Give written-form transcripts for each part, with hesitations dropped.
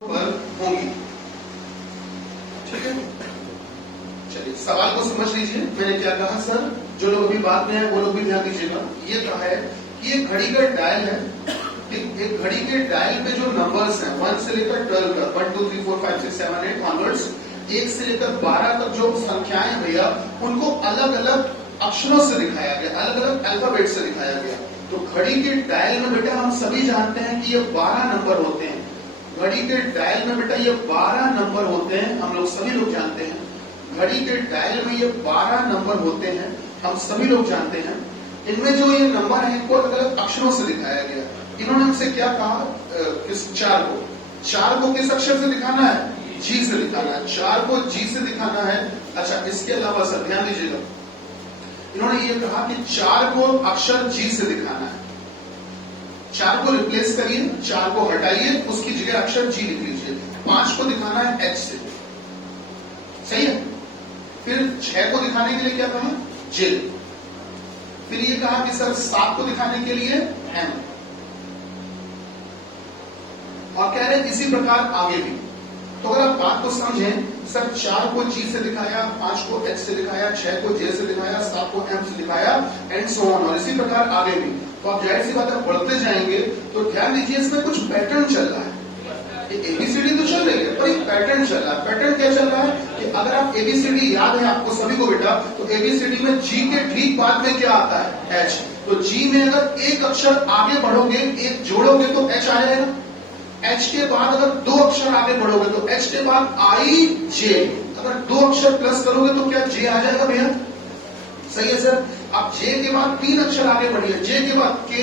पर होंगी। ठीक है, चलिए सवाल को समझ लीजिए। मैंने क्या कहा सर, जो लोग अभी बात में है वो लोग भी ध्यान दीजिएगा। ये कहा है कि एक घड़ी का डायल है, एक घड़ी के डायल पे जो नंबर्स हैं 1 से लेकर 12 तक, 1 2 3 4 5 6 7 8 ऑनवर्ड्स, 1 से लेकर 12 तक जो संख्याएं भैया उनको अलग अलग अक्षरों से दिखाया गया, अलग अलग अल्फाबेट से दिखाया गया। तो घड़ी के डायल में बेटा हम सभी जानते हैं कि ये 12 नंबर होते हैं। घड़ी के डायल में बेटा ये 12 नंबर होते हैं, हम लोग सभी लोग जानते हैं। घड़ी के डायल में ये 12 नंबर होते हैं, हम सभी लोग जानते हैं। इनमें जो ये नंबर है इनको अलग अलग अक्षरों से दिखाया गया। इन्होंने हमसे क्या कहा, किस चार को किस अक्षर से दिखाना है? जी से दिखाना है। 4 को जी से दिखाना है। अच्छा, इसके अलावा सर ध्यान दीजिएगा, इन्होंने ये कहा कि 4 को अक्षर जी से दिखाना है। 4 को रिप्लेस करिए, 4 को हटाइए, उसकी जगह अक्षर जी लिख लीजिए। 5 को दिखाना है एच से, सही है। फिर 6 को दिखाने के लिए क्या कहा? जे। फिर ये कहा कि सर 7 को दिखाने के लिए एम, और कह रहे इसी प्रकार आगे भी। तो अगर आप बात को समझें, सर 4 को जी से दिखाया, 5 को एच से दिखाया, 6 को जे से दिखाया, 7 को एम से दिखाया, एंड सो ऑन, और इसी प्रकार आगे भी। तो आप जाहिर सी बात है बढ़ते जाएंगे। तो ध्यान दीजिए, इसमें कुछ पैटर्न चल रहा है। एबीसीडी तो चल रही है, पर एक पैटर्न चल रहा है। पैटर्न क्या चल रहा है कि अगर आप एबीसीडी याद है आपको सभी को बेटा, तो एबीसीडी में जी के ठीक बाद में क्या आता है? एच। तो जी में अगर एक अक्षर आगे बढ़ोगे, एक जोड़ोगे तो एच आ जाएगा। एच के बाद अगर 2 अक्षर आगे बढ़ोगे तो एच के बाद आई जे। अगर 2 अक्षर प्लस करोगे तो क्या जे आ जाएगा भैया? सही है सर। अब जे के बाद 3 अक्षर आगे बढ़िए, जे के बाद के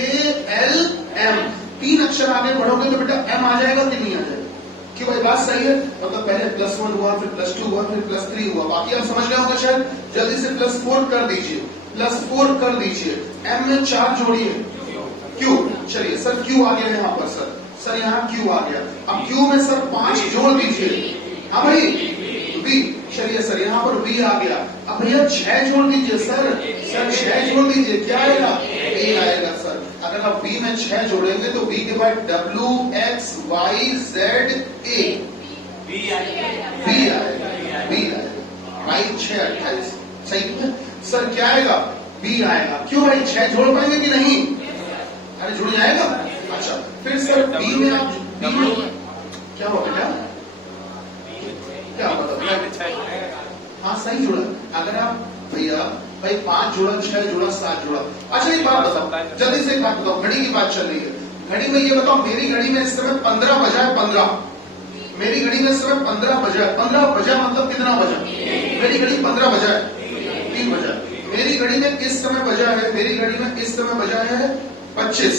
एल एम, 3 अक्षर आगे बढ़ोगे तो बेटा एम आ जाएगा कि नहीं आ जाएगा? कि भाई बात सही है। मतलब पहले +1 हुआ, फिर +2 हुआ, फिर +3 हुआ। बाकी आप समझ गए होंगे शायद। जल्दी से +4 कर दीजिए, +4 कर दीजिए। एम में 4 जोड़िए, क्यू। चलिए सर क्यू आ गया यहाँ पर। सर यहाँ क्यू आ गया। अब क्यू में सर 5 जोड़ दीजिए। हाँ भाई, वी। चलिए सर यहाँ पर वी आ गया। अब भैया 6 जोड़ दीजिए सर 6 जोड़ दीजिए, क्या आएगा? ए आएगा सर। अगर आप बी में 6 जोड़ेंगे तो बी के बाद W X Y Z A, B आएगा। भाई 6 28, सही है सर। क्या आएगा? बी आएगा। क्यों भाई 6 जोड़ पाएंगे कि नहीं? अरे जुड़ जाएगा। अच्छा, फिर सर बी में आप क्या हो बेटा? क्या होगा? हाँ सही जुड़ा। अगर आप भैया भाई 5 जोड़ा, 6 जोड़ा, 7 जोड़ा। अच्छा एक बात बताओ, जल्दी से एक बात बताओ, घड़ी की बात चल रही है। घड़ी में ये बताओ, मेरी घड़ी में इस समय 15 बजा है। 15 मेरी घड़ी में इस समय 15 बजा है। 15 बजा मतलब कितना बजा? मेरी घड़ी 15 बजा है, 3 बजा। मेरी घड़ी में इस समय बजा है, मेरी घड़ी में इस समय बजा है 25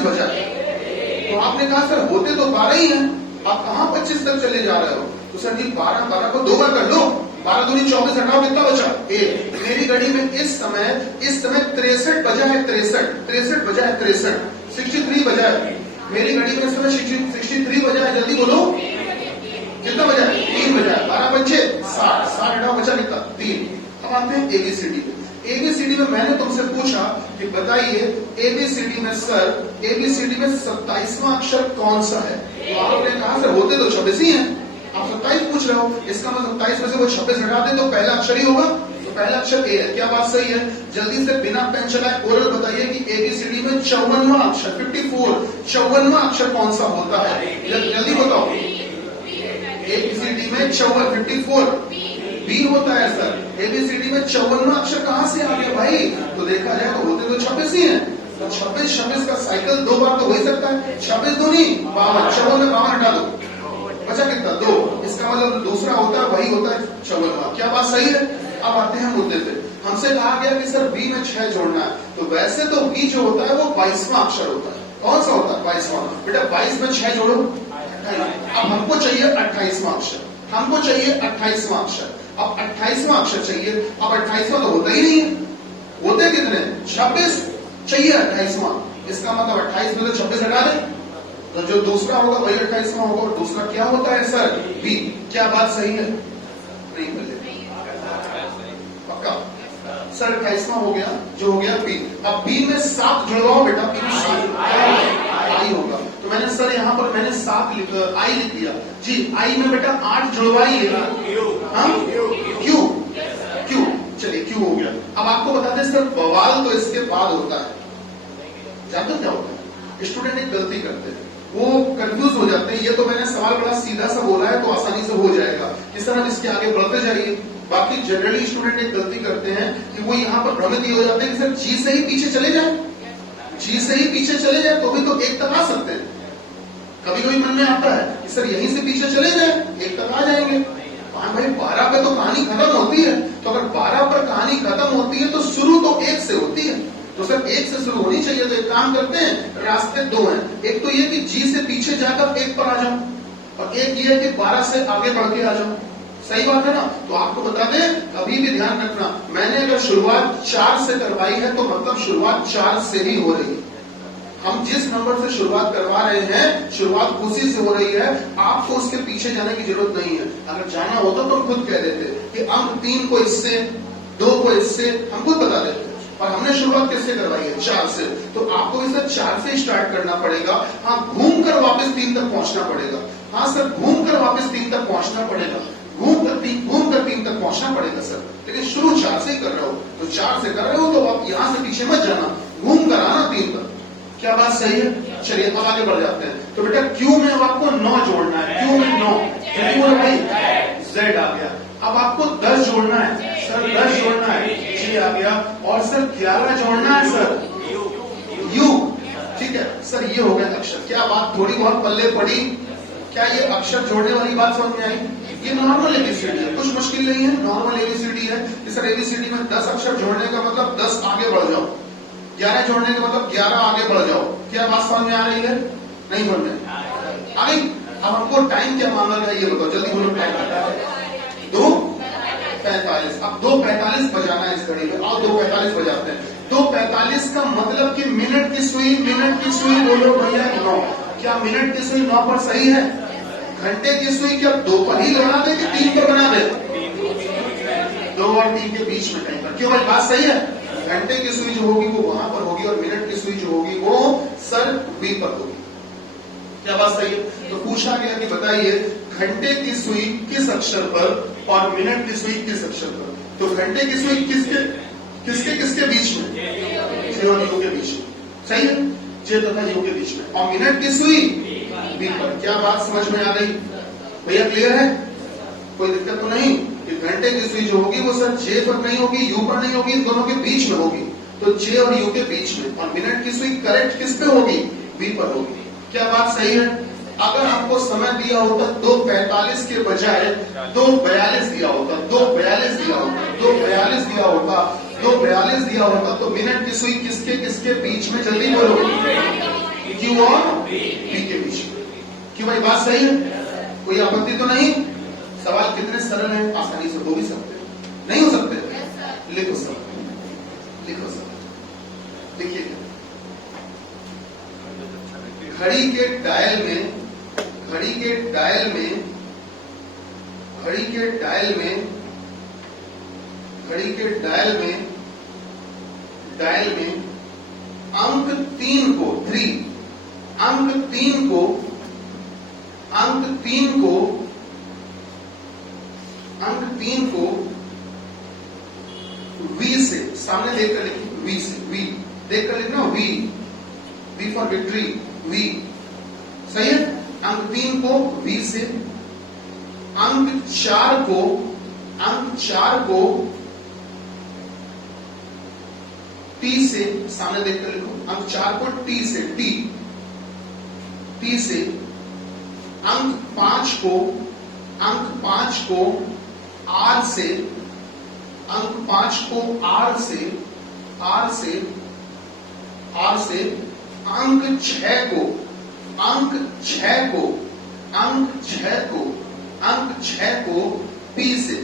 बजा। तो आपने कहा सर होते तो 12 ही हैं, आप कहां 25 तक चले जा रहे हो? तो सर जी 12 को 2 बार कर लो। 12 दूनी 24, हटाओ कितना बचा? 1। मेरी घड़ी में इस समय 63 बजा है। 63 बजा है। 63 बजा है। मेरी घड़ी में इस समय 63 बजा है। जल्दी बोलो कितना बजा है? 3 बजा है। 12 बचे 60 हटाओ, बचा कितना? 3। अब आते हैं एबीसीडी में। एबीसीडी में मैंने तुमसे पूछा कि बताइए एबीसीडी में सर, एबीसीडी में 27वां अक्षर कौन सा है? तो आपने कहा सर होते तो 26 ही हैं। आप 27 पूछ रहे हो, इसका मतलब 27 में से वो 26 हटा दे तो पहला अक्षर ही होगा। तो पहला अक्षर ए है। क्या बात सही है? जल्दी से बिना पेन चलाए ओरल बताइए कि एबीसीडी में 54वां अक्षर 54वां अक्षर कौन सा होता है? जल्दी बताओ। एबीसीडी में 54 बी होता है सर। एबीसीडी में 54वां अक्षर कहां से आ गया भाई? तो देखा जाए तो होते तो 26 ही हैं। तो 26 का साइकिल 2 बार तो हो ही सकता है। 26 दूनी 52, 54 में 52 हटा दो, बचा कितना? 2। इसका मतलब दूसरा होता है वही होता है 54वां। क्या बात सही है? अब आते हैं मुद्दे पे। हमसे कहा गया कि सर बी में 6 जोड़ना है। तो वैसे तो बी जो होता है वो 22वां अक्षर होता है। कौन सा होता है? 22वां। बेटा 22 में 6 जोड़ो। अब हमको चाहिए 28वां अक्षर, हमको चाहिए 28वां अक्षर। अब 28वां अक्षर चाहिए। अब 28वां तो होता ही नहीं है। होते कितने? 26 चाहिए 28वां। इसका मतलब 28 में से 26 हटा दे तो जो दूसरा होगा वही 28वां होगा। और दूसरा क्या होता है सर? बी। क्या बात सही है? नहीं मिले पक्का सर। 28वां हो गया, जो हो गया बी। अब बी में 7 जुड़वाओ बेटा, बी में 7 आई होगा। तो मैंने सर यहाँ पर मैंने 7 आई लिख दिया जी। आई में बेटा 8 जुड़वाइए, क्यों क्यों, चलिए क्यों हो गया। अब आपको बता दें सर बवाल तो इसके बाद होता है। जानते हो क्या होता है, स्टूडेंट एक गलती करते हैं, वो कंफ्यूज हो जाते हैं। ये तो मैंने सवाल बड़ा सीधा सा बोला है तो आसानी से हो जाएगा कि सर हम इसके आगे बढ़ते जाइए। बाकी जनरली स्टूडेंट एक गलती करते हैं कि वो यहाँ पर भ्रमित हो जाते हैं कि सर जी से ही पीछे चले जाए, जी से ही पीछे चले जाए तो भी तो 1 तक आ सकते हैं। कभी कभी मन में आता है कि सर यहीं से पीछे चले जाए 1 तक आ जाएंगे। हाँ भाई 12 पे तो कहानी खत्म होती है, तो अगर 12 पर कहानी खत्म होती है तो शुरू तो 1 से होती है, तो सर 1 से शुरू होनी चाहिए। तो एक काम करते हैं, रास्ते 2 हैं। एक तो ये कि जी से पीछे जाकर 1 पर आ जाओ, और एक ये है कि 12 से आगे बढ़ के आ जाओ। सही बात है ना। तो आपको बता दें, कभी भी ध्यान रखना, मैंने अगर शुरुआत 4 से करवाई है तो मतलब शुरुआत 4 से ही हो रही है। हम जिस नंबर से शुरुआत करवा रहे हैं शुरुआत उसी से हो रही है, आपको उसके पीछे जाने की जरूरत नहीं है। अगर जाना होता तो हम खुद कह देते कि अंक 3 को इससे, 2 को इससे, हम खुद बता देते। और हमने शुरुआत किससे करवाई है, 4 से, तो आपको इसे 4 से स्टार्ट करना पड़ेगा। हाँ घूम कर वापस 3 तक पहुंचना पड़ेगा। हाँ सर घूम कर वापस 3 तक पहुंचना पड़ेगा, घूम कर 3 तक पहुंचना पड़ेगा सर। लेकिन शुरू 4 से ही कर रहे हो, तो 4 से कर रहे हो तो आप यहां से पीछे मत जाना, घूम कर आना 3 तक। क्या बात सही है। चलिए अब आगे बढ़ जाते हैं। तो बेटा क्यू में अब आपको 9 जोड़ना है, क्यू में 9, क्यू है भाई, जेड आ गया। अब आपको 10 जोड़ना है सर, 10 जोड़ना है, जी आ गया। और सर 11 जोड़ना है सर, यू। ठीक है सर, ये हो गया अक्षर। क्या बात थोड़ी बहुत पल्ले पड़ी, क्या ये अक्षर जोड़ने वाली बात समझ में आई। ये नॉर्मल एबीसीडी है, कुछ मुश्किल नहीं है, नॉर्मल एबीसीडी है। सर एबीसीडी में 10 अक्षर जोड़ने का मतलब 10 आगे बढ़ जाओ, 11 जोड़ने का मतलब 11 आगे बढ़ जाओ। क्या बात समझ में आ रही है, नहीं समझ में आ गई। अब हमको टाइम क्या मांगा गया ये बताओ, जल्दी बोलो। टाइम 2:45। अब 2:45 बजाना है इस घड़ी में। आओ 2:45 बजाते हैं। 2:45 का मतलब कि मिनट की सुई, मिनट की सुई बोलो भैया 9। क्या मिनट की सुई 9 पर सही है। घंटे की सुई क्या 2 पर ही बना दे कि 3 पर बना दे, 2 और 3 के बीच में कहीं पर। क्यों भाई बात सही है। घंटे की सुई जो होगी वो वहां पर होगी और मिनट की सुई जो होगी वो सर वी पर होगी। क्या बात सही है। तो पूछा गया कि बताइए घंटे की सुई किस अक्षर पर और मिनट की सुई किस अक्षर पर। तो घंटे की सुई किसके किसके किसके बीच में, जे और यू के बीच में। सही है, जे तथा यू के बीच में। और मिनट की सुई बी पर। क्या बात समझ में आ गई भैया, क्लियर है, कोई दिक्कत तो नहीं। घंटे की सुई जो होगी वो सर जे पर नहीं होगी, यू पर नहीं होगी, इन दोनों के बीच में होगी। तो जे और यू के बीच में। और मिनट की सुई करेक्ट किस पे होगी, बी पर होगी। क्या बात सही है। अगर आपको समय दिया होता 2:45 के बजाय 2:42 दिया होता, 2:42 दिया होता, 2:42 दिया होता, 2:42 दिया होता, तो मिनट की सुई किसके किसके बीच में, जल्दी बोलो, क्यू और बी के बीच में। क्यों भाई बात सही है, कोई आपत्ति तो नहीं। सवाल कितने सरल हैं, आसानी से हो भी सकते, नहीं हो सकते। लिखो सर, लिखो सर, देखिए घड़ी के डायल में, घड़ी के डायल में, घड़ी के डायल में, घड़ी के डायल में, डायल में अंक 3 को 3, अंक 3 को, अंक 3 को, अंक 3 को वी से सामने देखकर लिखिए, वी से, वी देखकर लिखना, V, V for victory, V. सही है। अंक 3 को वी से, अंक 4 को, अंक 4 को टी से सामने देखकर लिखो, अंक 4 को टी से, टी, टी से। अंक 5 को, अंक 5 को आर से, अंक 5 को आर से, आर से, आर से। अंक 6 को, अंक 6 को, अंक 6 को, अंक 6 को पी से,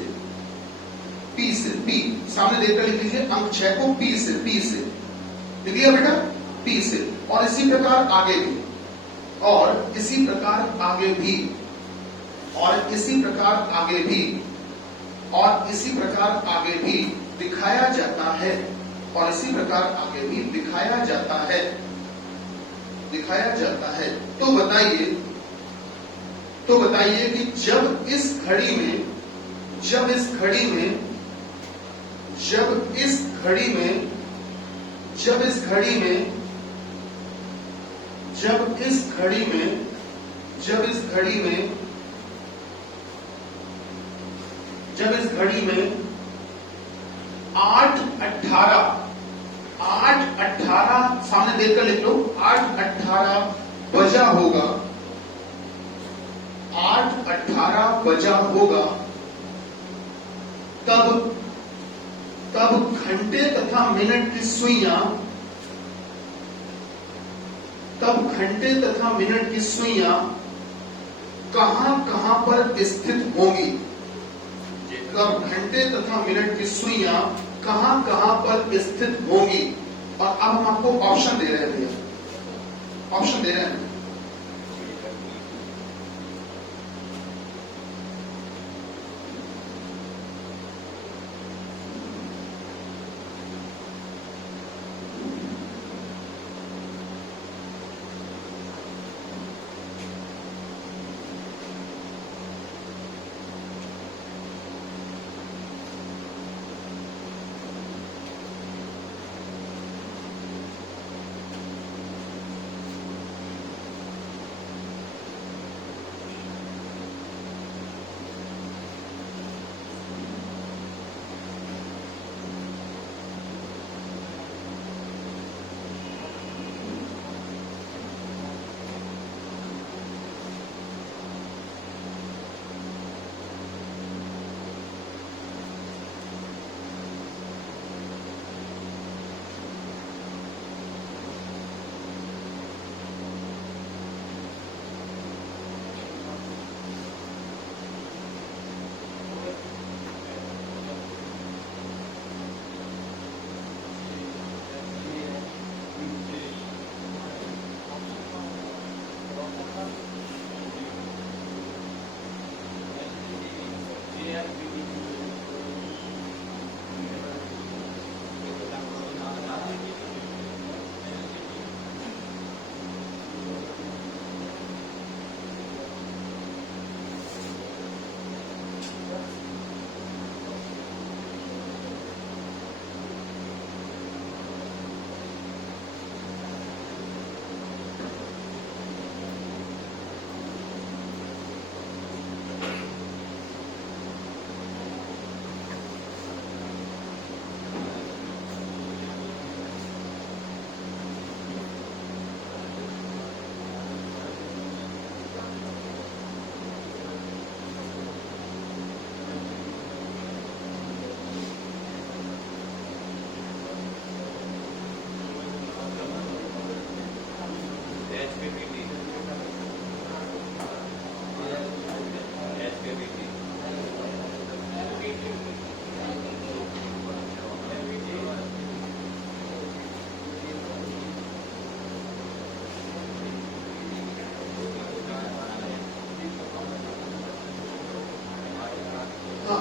पी से, पी सामने देखकर लिख लीजिए, अंक 6 को पी से, पी से लिख लिया बेटा, पी से। और इसी प्रकार आगे भी, और इसी प्रकार आगे भी, और इसी प्रकार आगे भी, और इसी प्रकार आगे भी दिखाया जाता है, और इसी प्रकार आगे भी दिखाया जाता है। दिखाया जाता है। तो बताइए कि जब इस घड़ी में जब इस घड़ी में 8:18 सामने देखकर लिख लो, 8:18 बजा होगा, 8:18 बजा होगा, तब घंटे तथा मिनट की सुइयां कहां पर स्थित होंगी? तब घंटे तथा मिनट की सुइयां कहां पर स्थित होंगी? और अब हम आपको ऑप्शन दे रहे हैं भैया, ऑप्शन दे रहे हैं।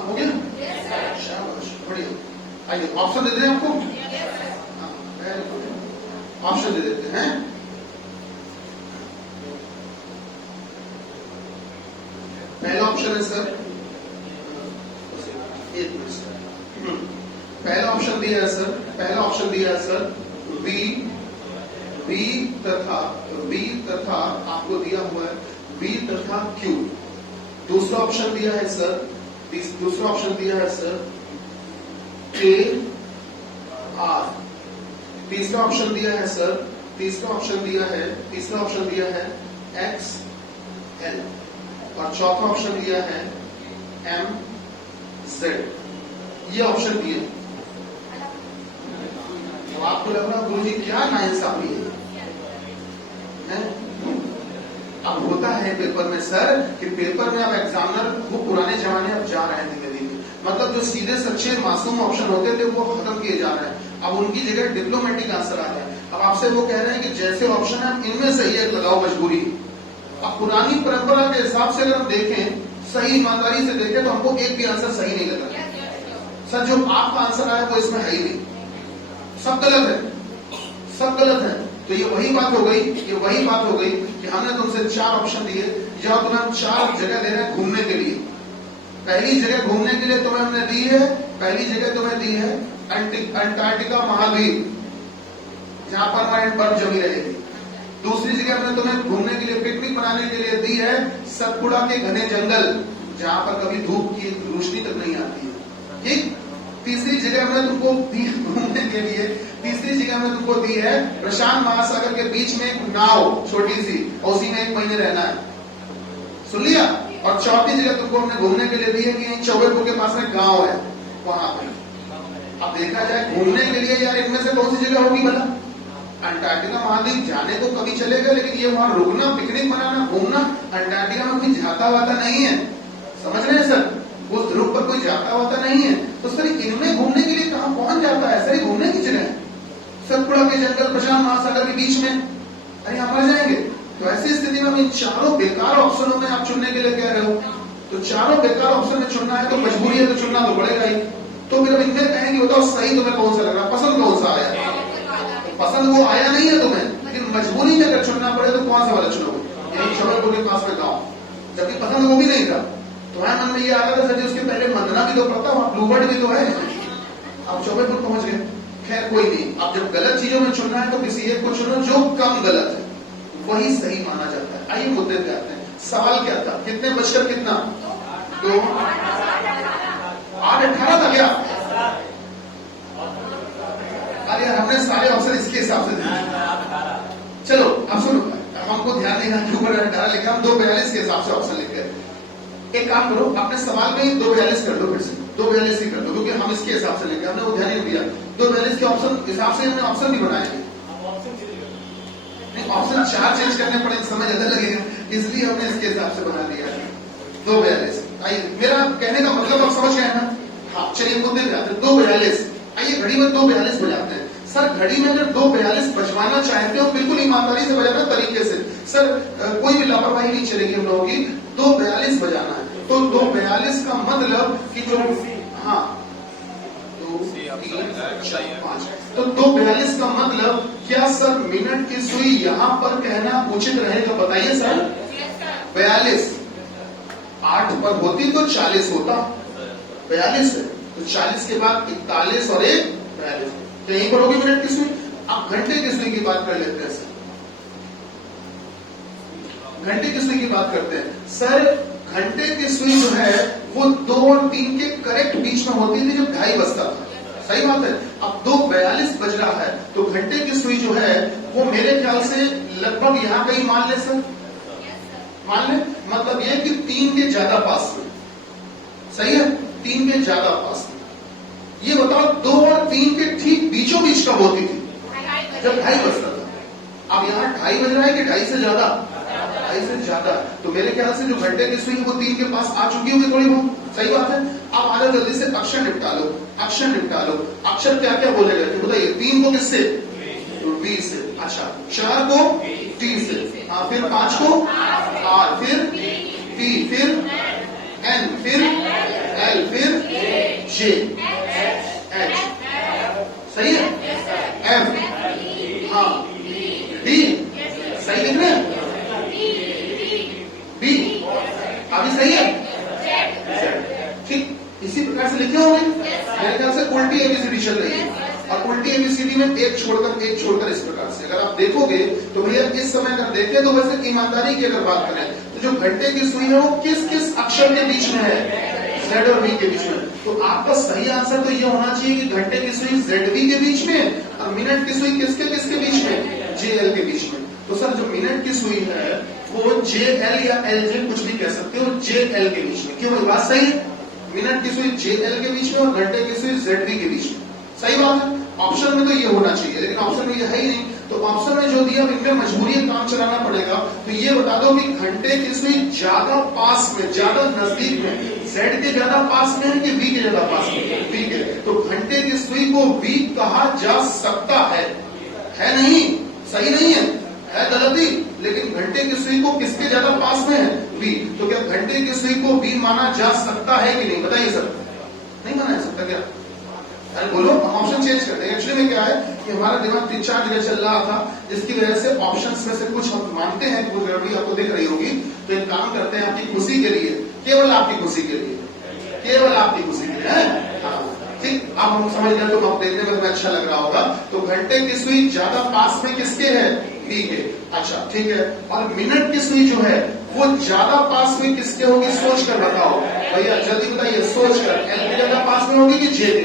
हो गया? शाबाश, बढ़िया। आइए ऑप्शन दे दें आपको, ऑप्शन दे देते हैं। पहला ऑप्शन है सर, एक मिनट सर, पहला ऑप्शन दिया है सर बी तथा आपको दिया हुआ है बी तथा क्यू। दूसरा ऑप्शन दिया है सर के आर। तीसरा ऑप्शन दिया है एक्स एल और चौथा ऑप्शन दिया है एम जेड। ये ऑप्शन दिए। तो आपको लग रहा गुरु जी क्या नाइंसाफी है? अब होता है पेपर में सर कि पेपर में अब एग्जामिनर वो पुराने जमाने अब जा रहे हैं धीमे धीमे, मतलब जो सीधे सच्चे मासूम ऑप्शन होते थे वो खत्म किए जा रहे हैं। अब उनकी जगह डिप्लोमेटिक आंसर आ रहा है। अब आपसे वो कह रहे हैं कि जैसे ऑप्शन है इनमें सही एक लगाओ मजबूरी। अब पुरानी परंपरा के हिसाब से अगर हम देखें, सही ईमानदारी से देखें, तो हमको एक भी आंसर सही नहीं लगा सर। जो आपका आंसर आया वो इसमें है ही नहीं, सब गलत है। तो तो ये वही बात हो गई कि हमने तुमसे 4 ऑप्शन दिए, या तुम्हें हम 4 जगह दे रहे हैं घूमने के लिए। पहली जगह घूमने के लिए तुम्हें हमने दी है, पहली जगह तुम्हें दी है अंटार्कटिका महाद्वीप, जहां पर बर्फ जमी रहेगी। दूसरी जगह हमने तुम्हें घूमने के लिए, पिकनिक मनाने के लिए दी है सतपुड़ा के घने जंगल, जहां पर कभी धूप की रोशनी तक नहीं आती है। ठीक। तीसरी जगह हमने तुमको दी घूमने के लिए, तीसरी जगह हमने तुमको दी है प्रशांत महासागर के बीच में एक नाव छोटी सी, और उसी में 1 महीने रहना है। सुन लिया। और चौथी जगह तुमको हमने घूमने के लिए दी है कि चौबेपुर के पास में गांव है, वहां पर। अब देखा जाए घूमने के लिए यार इनमें से कौन सी जगह होगी भला? अंटार्कटिका महाद्वीप जाने को कभी चलेगा, लेकिन ये वहां रुकना, पिकनिक मनाना, घूमना, अंटार्कटिका में कोई जाता वाता नहीं है। समझ रहे हैं सर? उस ध्रुव पर कोई जाता वाता नहीं है। तो सर इनमें घूमने के लिए कहां पहुंच जाता है? सर घूमने की जगह है सतपुड़ा के जंगल, प्रशांत महासागर के बीच में, अरे हम मर जाएंगे। तो ऐसी स्थिति में हम इन 4 बेकार ऑप्शनों में आप चुनने के लिए कह रहे हो, तो 4 बेकार ऑप्शन में चुनना है तो मजबूरी है, तो चुनना तो पड़ेगा ही। तो फिर इनमें कहेंगे बताओ सही तुम्हें कौन सा लग रहा, पसंद कौन सा आया? पसंद वो आया नहीं है तुम्हें, लेकिन मजबूरी में अगर चुनना पड़े तो कौन सा वाला चुनोगे? यही चौबेपुर के पास में गाँव, जबकि पसंद वो भी नहीं था। तुम्हारे मन में ये आ रहा था सर उसके पहले मंदना भी तो पड़ता, वहां ब्लूबर्ड भी तो है। अब चौबेपुर पहुंच गए, खैर कोई नहीं। अब जब गलत चीजों में चुनना है तो किसी एक को चुनो जो कम गलत है, वही सही माना जाता है। आइए मुद्दे पे आते हैं। सवाल क्या था? कितने बजकर कितना? 2 8:18 था क्या? अरे हमने सारे ऑप्शन इसके हिसाब से दिए। चलो अब सुनो, हमको ध्यान देना के ऊपर 18 लिखा, हम 2:42 के हिसाब से ऑप्शन लिखे। एक काम करो, अपने सवाल में 2:42 कर दो, फिर से 2:42 ही कर दो, क्योंकि हम इसके हिसाब से लेंगे, हमने वो ध्यान नहीं दिया। 2:42 के ऑप्शन हिसाब से हमने ऑप्शन भी बनाए। नहीं, ऑप्शन 4 चेंज करने पड़ेंगे, समय ज्यादा लगेगा, इसलिए हमने इसके हिसाब से बना दिया है 2:42। आइए, मेरा कहने का मतलब आप समझ गए ना? हाँ, चलिए मुद्दे पे आते हैं। 2:42, आइए घड़ी में 2:42 बजाते हैं। सर घड़ी में अगर 2:42 बजवाना चाहते हो बिल्कुल ईमानदारी से बजाना, तरीके से। सर कोई भी लापरवाही नहीं चलेगी हम लोगों की। 2:42 बजाना है, तो 2:42 का मतलब कि जो, हाँ 2 3 4 5, तो 2:42 का मतलब क्या सर मिनट की सुई यहाँ पर कहना उचित रहेगा? बताइए सर। 42 8 पर होती तो 40 होता, 42 है तो 40 के बाद 41 और 1 42, तो यहीं पर होगी मिनट की सुई। अब घंटे की सुई की बात कर लेते हैं सर। घंटे की सुई की बात करते हैं सर। घंटे की सुई जो है वो 2 और 3 के करेक्ट बीच में होती थी जब 2:30 बजता था। सही बात है। अब 2:42 बज रहा है तो घंटे की सुई जो है वो मेरे ख्याल से लगभग यहाँ कहीं मान ले सर, मान ले, मतलब ये कि 3 के ज्यादा पास में। सही है, 3 के ज्यादा पास में। ये बताओ 2 और 3 के ठीक बीचों बीच कब होती थी? जब 2:30 बजता था। अब यहाँ 2:30 बज रहा है कि 2:30 से ज्यादा? 2:30 से ज्यादा। तो मेरे ख्याल से जो घंटे की सुई वो 3 के पास आ चुकी होगी थोड़ी बहुत। सही बात है। अब आ जाओ जल्दी से, अक्षर निपटा लो, अक्षर निपटा लो। अक्षर क्या क्या बोलेगा बताइए? 3 को किससे? बी से। अच्छा, 4 को टी से, हाँ, फिर 5 को आर, फिर टी, फिर एन, फिर एल, फिर जे, एच। सही है। एफ, हाँ, डी, सही लिख रहे हैं? बी, अभी सही है। ठीक, इसी प्रकार से लिखे होंगे मेरे ख्याल से। उल्टी एबीसीडी चल रही है, और उल्टी एबीसीडी में एक छोड़कर इस प्रकार से अगर आप देखोगे तो भैया इस समय अगर देखें तो वैसे ईमानदारी की अगर बात करें तो जो घंटे की सुई है वो किस किस अक्षर के बीच में है? जेड और वी के बीच में। तो आपका सही आंसर तो ये होना चाहिए कि घंटे की सुई जेड-वी के बीच में, और मिनट की सुई किसके किसके बीच में? जे-एल के बीच में। तो सर जो मिनट की सुई है वो जे-एल या एल-जे कुछ भी कह सकते हो, जे-एल के बीच में। क्यों? बात सही है। मिनट की सुई जे-एल के बीच में और घंटे की सुई जेड-वी के बीच में। सही बात है। ऑप्शन में तो ये होना चाहिए, लेकिन ऑप्शन में ये है ही नहीं। तो ऑप्शन में जो दिया इनमें मजबूरी काम चलाना पड़ेगा। तो ये बता दो कि घंटे की सुई ज्यादा पास में, ज्यादा नजदीक में, जेड के ज्यादा पास में है कि वी के ज्यादा पास में? वी के। तो घंटे की सुई को वी कहा जा सकता है नहीं? सही नहीं है गलती। लेकिन घंटे की सुई को किसके ज्यादा पास में है? वी। तो क्या घंटे की सुई को वी माना जा सकता है कि नहीं? बताइए सर। नहीं माना जा सकता क्या? अरे बोलो, हम ऑप्शन चेंज करते हैं। एक्चुअली में क्या है कि हमारा दिमाग 3-4 जगह चल रहा था, जिसकी वजह से ऑप्शंस में से कुछ हम मानते हैं कि वो गड़बड़ी आपको दिख रही होगी। तो एक काम करते हैं, आपकी खुशी के लिए, केवल आपकी खुशी के लिए, केवल आपकी खुशी के लिए, ठीक। अब हम समझ गए, तो अब देखने में तुम्हें अच्छा लग रहा होगा। तो घंटे की सुई ज्यादा पास में किसके है? बी के। अच्छा ठीक है। और मिनट की सुई जो है वो ज्यादा पास में किसके होगी? सोच कर बताओ भैया, जल्दी बताइए, सोच कर। एल के ज्यादा पास में होगी कि जे के?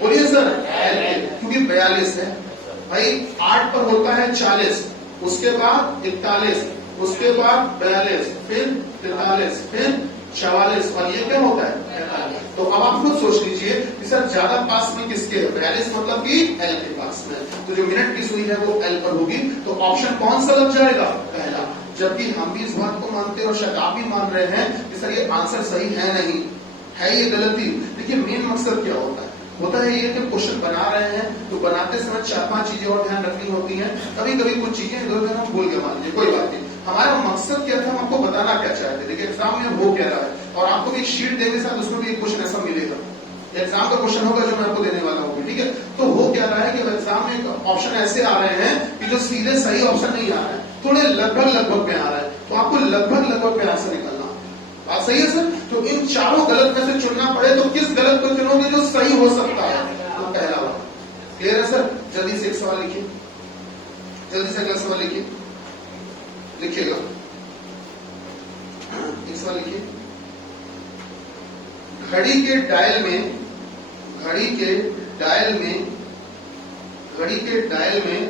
बोलिए सर, एल के, क्योंकि 42 है भाई। 8 पर होता है 40, उसके बाद 41, उसके बाद 42, फिर 43, फिर 44, और ये क्या होता है? 45। तो अब आप खुद सोच लीजिए कि सर ज्यादा पास में किसके है? 42 मतलब कि एल के पास में। तो जो मिनट की सुई है वो एल पर होगी। तो ऑप्शन कौन सा लग जाएगा? पहला। जबकि हम भी इस बात को मानते हैं और शायद आप भी मान रहे हैं कि सर ये आंसर सही है नहीं है, ये गलती। देखिए मेन मकसद क्या होता है? होता है ये कि क्वेश्चन बना रहे हैं तो बनाते समय 4-5 चीजें और ध्यान रखनी होती हैं। कभी कभी कुछ चीजें इधर उधर हम भूल के मान लीजिए, कोई बात नहीं। हमारा मकसद क्या था? हम आपको बताना क्या चाहते? देखिए एग्जाम में हो क्या रहा है, और आपको भी एक शीट देने साथ उसमें भी एक क्वेश्चन ऐसा मिलेगा, एग्जाम का क्वेश्चन होगा जो मैं आपको देने वाला हूँ, ठीक है। तो हो क्या रहा है कि एग्जाम में ऑप्शन ऐसे आ रहे हैं कि जो सीधे सही ऑप्शन नहीं आ रहा है, थोड़े लगभग में आ रहा है। तो आपको लगभग में आंसर निकालना। बात सही है सर? तो इन चारों गलत में से चुनना पड़े तो किस गलत को चुनोगे जो सही हो सकता है? तो पहला वाला। क्लियर है सर? जल्दी से एक सवाल लिखिए, जल्दी से अगला सवाल लिखिए, लिखिएगा, एक सवाल लिखिए। घड़ी के डायल में, घड़ी के डायल में, घड़ी के डायल में,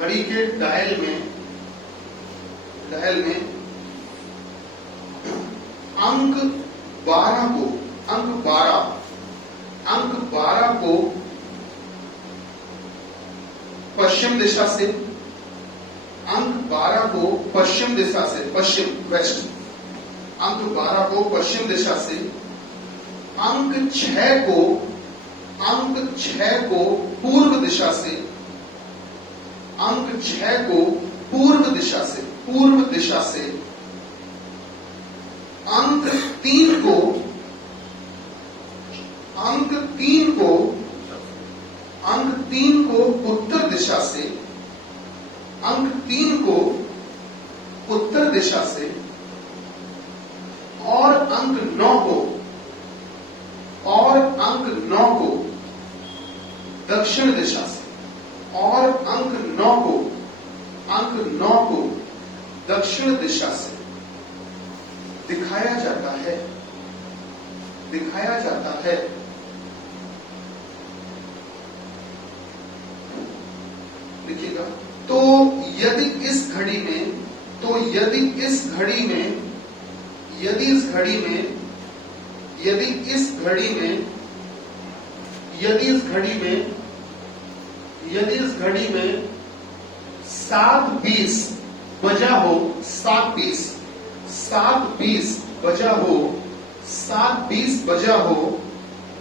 घड़ी के डायल में, डायल में अंक 12 को, अंक 12 को पश्चिम दिशा से, अंक 12 को पश्चिम दिशा से, पश्चिम वेस्ट, अंक 12 को पश्चिम दिशा से, अंक 6 को, अंक 6 को पूर्व दिशा से, अंक 6 को पूर्व दिशा से, पूर्व दिशा से, अंक 3 को, अंक 3 को, अंक 3 को उत्तर दिशा से, अंक 3 को उत्तर दिशा से, और अंक 9 को, और अंक 9 को दक्षिण दिशा से, और अंक 9 को, अंक 9 को दक्षिण दिशा से दिखाया जाता है, दिखाया जाता है। देखिएगा, तो यदि इस घड़ी में, तो यदि इस घड़ी में, यदि इस घड़ी में, यदि इस घड़ी में, यदि इस घड़ी में, यदि इस घड़ी में 7:20 बजा हो, 7:20 बजा हो, 7:20 बजा हो,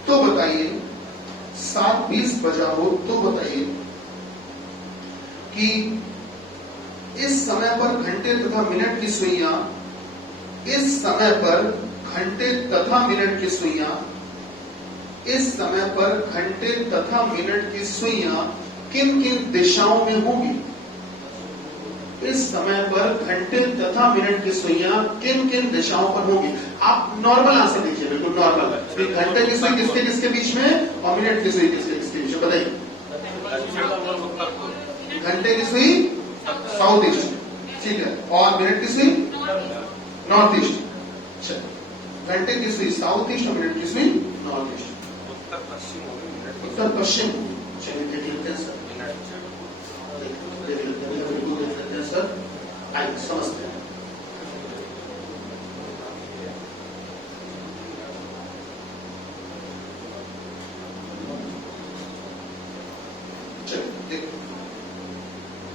तो बताइए, 7:20 बजा हो तो बताइए कि इस समय पर घंटे तथा मिनट की सुइयां, इस समय पर घंटे तथा मिनट की सुइयां, इस समय पर घंटे तथा मिनट की सुइयां किन किन दिशाओं में होंगी? इस समय पर घंटे तथा मिनट की सुइयां किन किन दिशाओं पर होंगी? आप नॉर्मल आंसर दीजिए, बिल्कुल नॉर्मल। घंटे की सुई किसके किसके बीच में और मिनट की सुई किसके किसके बीच में? बताइए। घंटे की सुई साउथ ईस्ट, ठीक है, और मिनट की सुई नॉर्थ ईस्ट। घंटे की सुई साउथ ईस्ट और मिनट की सुई नॉर्थ ईस्ट, उत्तर पश्चिम। चलिए देख लेते हैं सर, देख लेते हैं सर, आइए समझते हैं।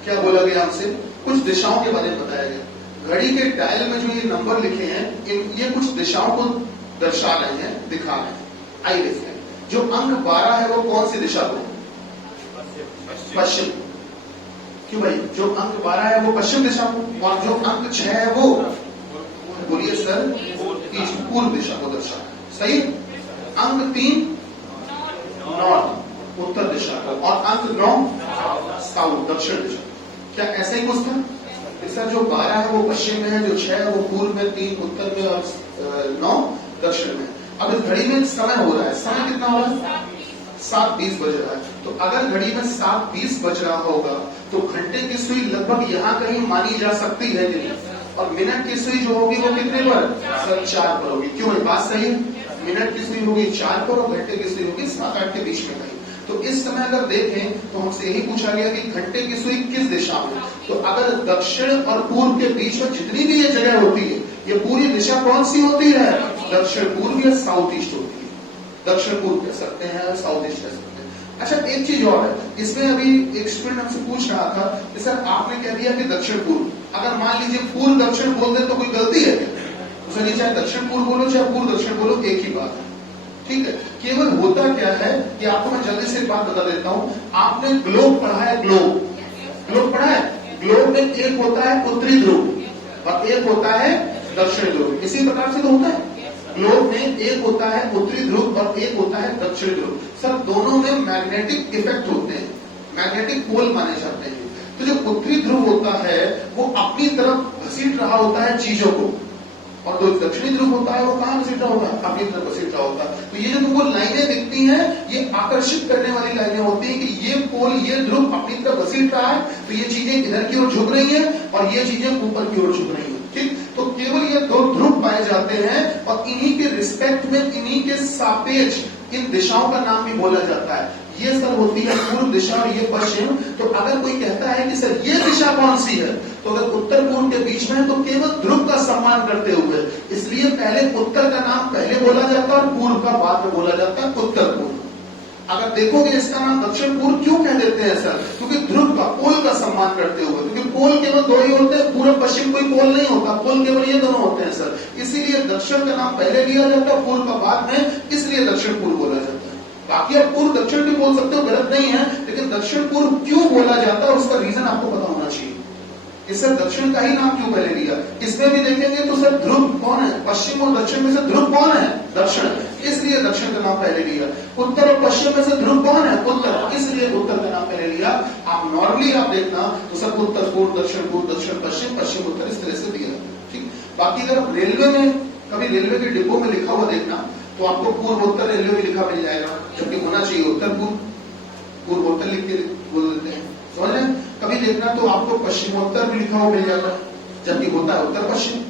क्या बोला गया हमसे? कुछ दिशाओं के बारे में बताया गया। घड़ी के डायल में जो ये नंबर लिखे हैं, ये कुछ दिशाओं को दर्शा रहे हैं, दिखा रहे हैं। आइए देखते हैं। जो अंक 12 है वो कौन सी दिशा को? पश्चिम। क्यों भाई? जो अंक 12 है वो पश्चिम दिशा को, और जो अंक 6 है वो, बोलिए सर, पूर्व दिशा को दर्शा। सही? अंक 3 नॉर्थ उत्तर दिशा का और अंक 9 साउथ दक्षिण दिशा। क्या ऐसा ही कुछ था? सर जो 12 है वो पश्चिम में है, जो 6 है वो पूर्व में, 3 उत्तर में और 9 दक्षिण में। अब इस घड़ी में समय हो रहा है, समय कितना हो रहा है? 7:20 बज रहा है। तो अगर घड़ी में 7:20 बज रहा होगा तो घंटे की सुई लगभग यहाँ कहीं मानी जा सकती है कि नहीं? और मिनट की सुई जो होगी वो कितने पर? सर 4 पर होगी। क्यों? ये बात सही है। मिनट की सुई होगी 4 पर और घंटे की सुई होगी 7-8 के बीच में कहीं। तो इस समय अगर देखें तो हमसे यही पूछा गया कि घंटे की सुई किस दिशा में। तो अगर दक्षिण और पूर्व के बीच में जितनी भी ये जगह होती है, ये पूरी दिशा कौन सी होती है? दक्षिण पूर्व या साउथ ईस्ट होती है। दक्षिण पूर्व कह सकते हैं और साउथ ईस्ट कह सकते हैं। अच्छा, एक चीज और है इसमें, अभी एक स्टूडेंट हमसे पूछ रहा था कि सर आपने कह दिया कि दक्षिण पूर्व, अगर मान लीजिए पूर्व दक्षिण बोल दे तो कोई गलती है क्या? तो सर चाहे दक्षिण पूर्व बोलो चाहे पूर्व दक्षिण बोलो एक ही बात है, ठीक है। केवल होता क्या है कि आपको मैं जल्दी से एक बात बता देता हूं। आपने ग्लोब पढ़ा है, ग्लोब पढ़ा है। ग्लोब में एक होता है उत्तरी ध्रुव और एक होता है दक्षिणी ध्रुव। इसी प्रकार से तो होता है। ग्लोब में एक होता है उत्तरी ध्रुव और एक होता है दक्षिणी ध्रुव। सर दोनों में मैग्नेटिक इफेक्ट होते हैं, मैग्नेटिक पोल माने जाते हैं। तो जो उत्तरी ध्रुव होता है वो अपनी तरफ घसीट रहा होता है चीजों को, और जो दक्षिणी ध्रुव होता है वो कहां घसीट रहा होता है? अपनी तरफ घसीट रहा होता है। तो ये जो तुमको लाइनें दिखती हैं ये आकर्षित करने वाली लाइनें होती हैं कि ये पोल, ये ध्रुव अपनी तरफ घसीट रहा है तो ये चीजें इधर की ओर झुक रही हैं और ये चीजें ऊपर की ओर झुक रही हैं, ठीक। तो केवल ये दो ध्रुव पाए जाते हैं और इन्हीं के रिस्पेक्ट में, इन्हीं के सापेक्ष इन दिशाओं का नाम भी बोला जाता है। ये सर होती है पूर्व दिशा और ये पश्चिम। तो अगर कोई कहता है कि सर ये दिशा कौन सी है, तो अगर उत्तर पूर्व के बीच में है तो केवल ध्रुव का सम्मान करते हुए, इसलिए पहले उत्तर का नाम पहले बोला जाता है और पूर्व का बाद में बोला जाता है उत्तर पूर्व। अगर देखोगे इसका नाम दक्षिण पूर्व क्यों कह देते हैं सर? क्योंकि ध्रुव का, पोल का सम्मान करते हुए, क्योंकि पोल केवल दो ही होते हैं, पूर्व पश्चिम कोई पोल नहीं होता, पोल केवल ये दोनों होते हैं सर। इसीलिए दक्षिण का नाम पहले लिया जाता है, पूर्व का बाद में, इसलिए दक्षिण पूर्व बोला जाता है। बाकी आप पूर्व दक्षिण भी बोल सकते हो, गलत नहीं है, लेकिन दक्षिण पूर्व क्यों बोला जाता है उसका रीजन आपको पता होना चाहिए। इससे दक्षिण का ही नाम क्यों पहले लिया? इसमें भी देखेंगे तो सर ध्रुव कौन है? पश्चिम और दक्षिण में से ध्रुव कौन है? दक्षिण, इसलिए दक्षिण का नाम पहले लिया। उत्तर और पश्चिम में से ध्रुव कौन है? उत्तर, इसलिए उत्तर का नाम पहले लिया। आप नॉर्मली आप देखना तो सब उत्तर पूर्व, दक्षिण पूर्व, दक्षिण पश्चिम, पश्चिम उत्तर, इस तरह से दिया, ठीक। बाकी अगर रेलवे में कभी रेलवे के डिब्बों में लिखा हुआ देखना तो आपको पूर्व उत्तर रेलवे में लिखा मिल जाएगा, जबकि होना चाहिए उत्तर पूर्व, पूर्व उत्तर लिख के बोल देते हैं, समझ रहे? कभी देखना तो आपको पश्चिमोत्तर भी लिखा हुआ मिल जाता है, जबकि होता है उत्तर पश्चिम।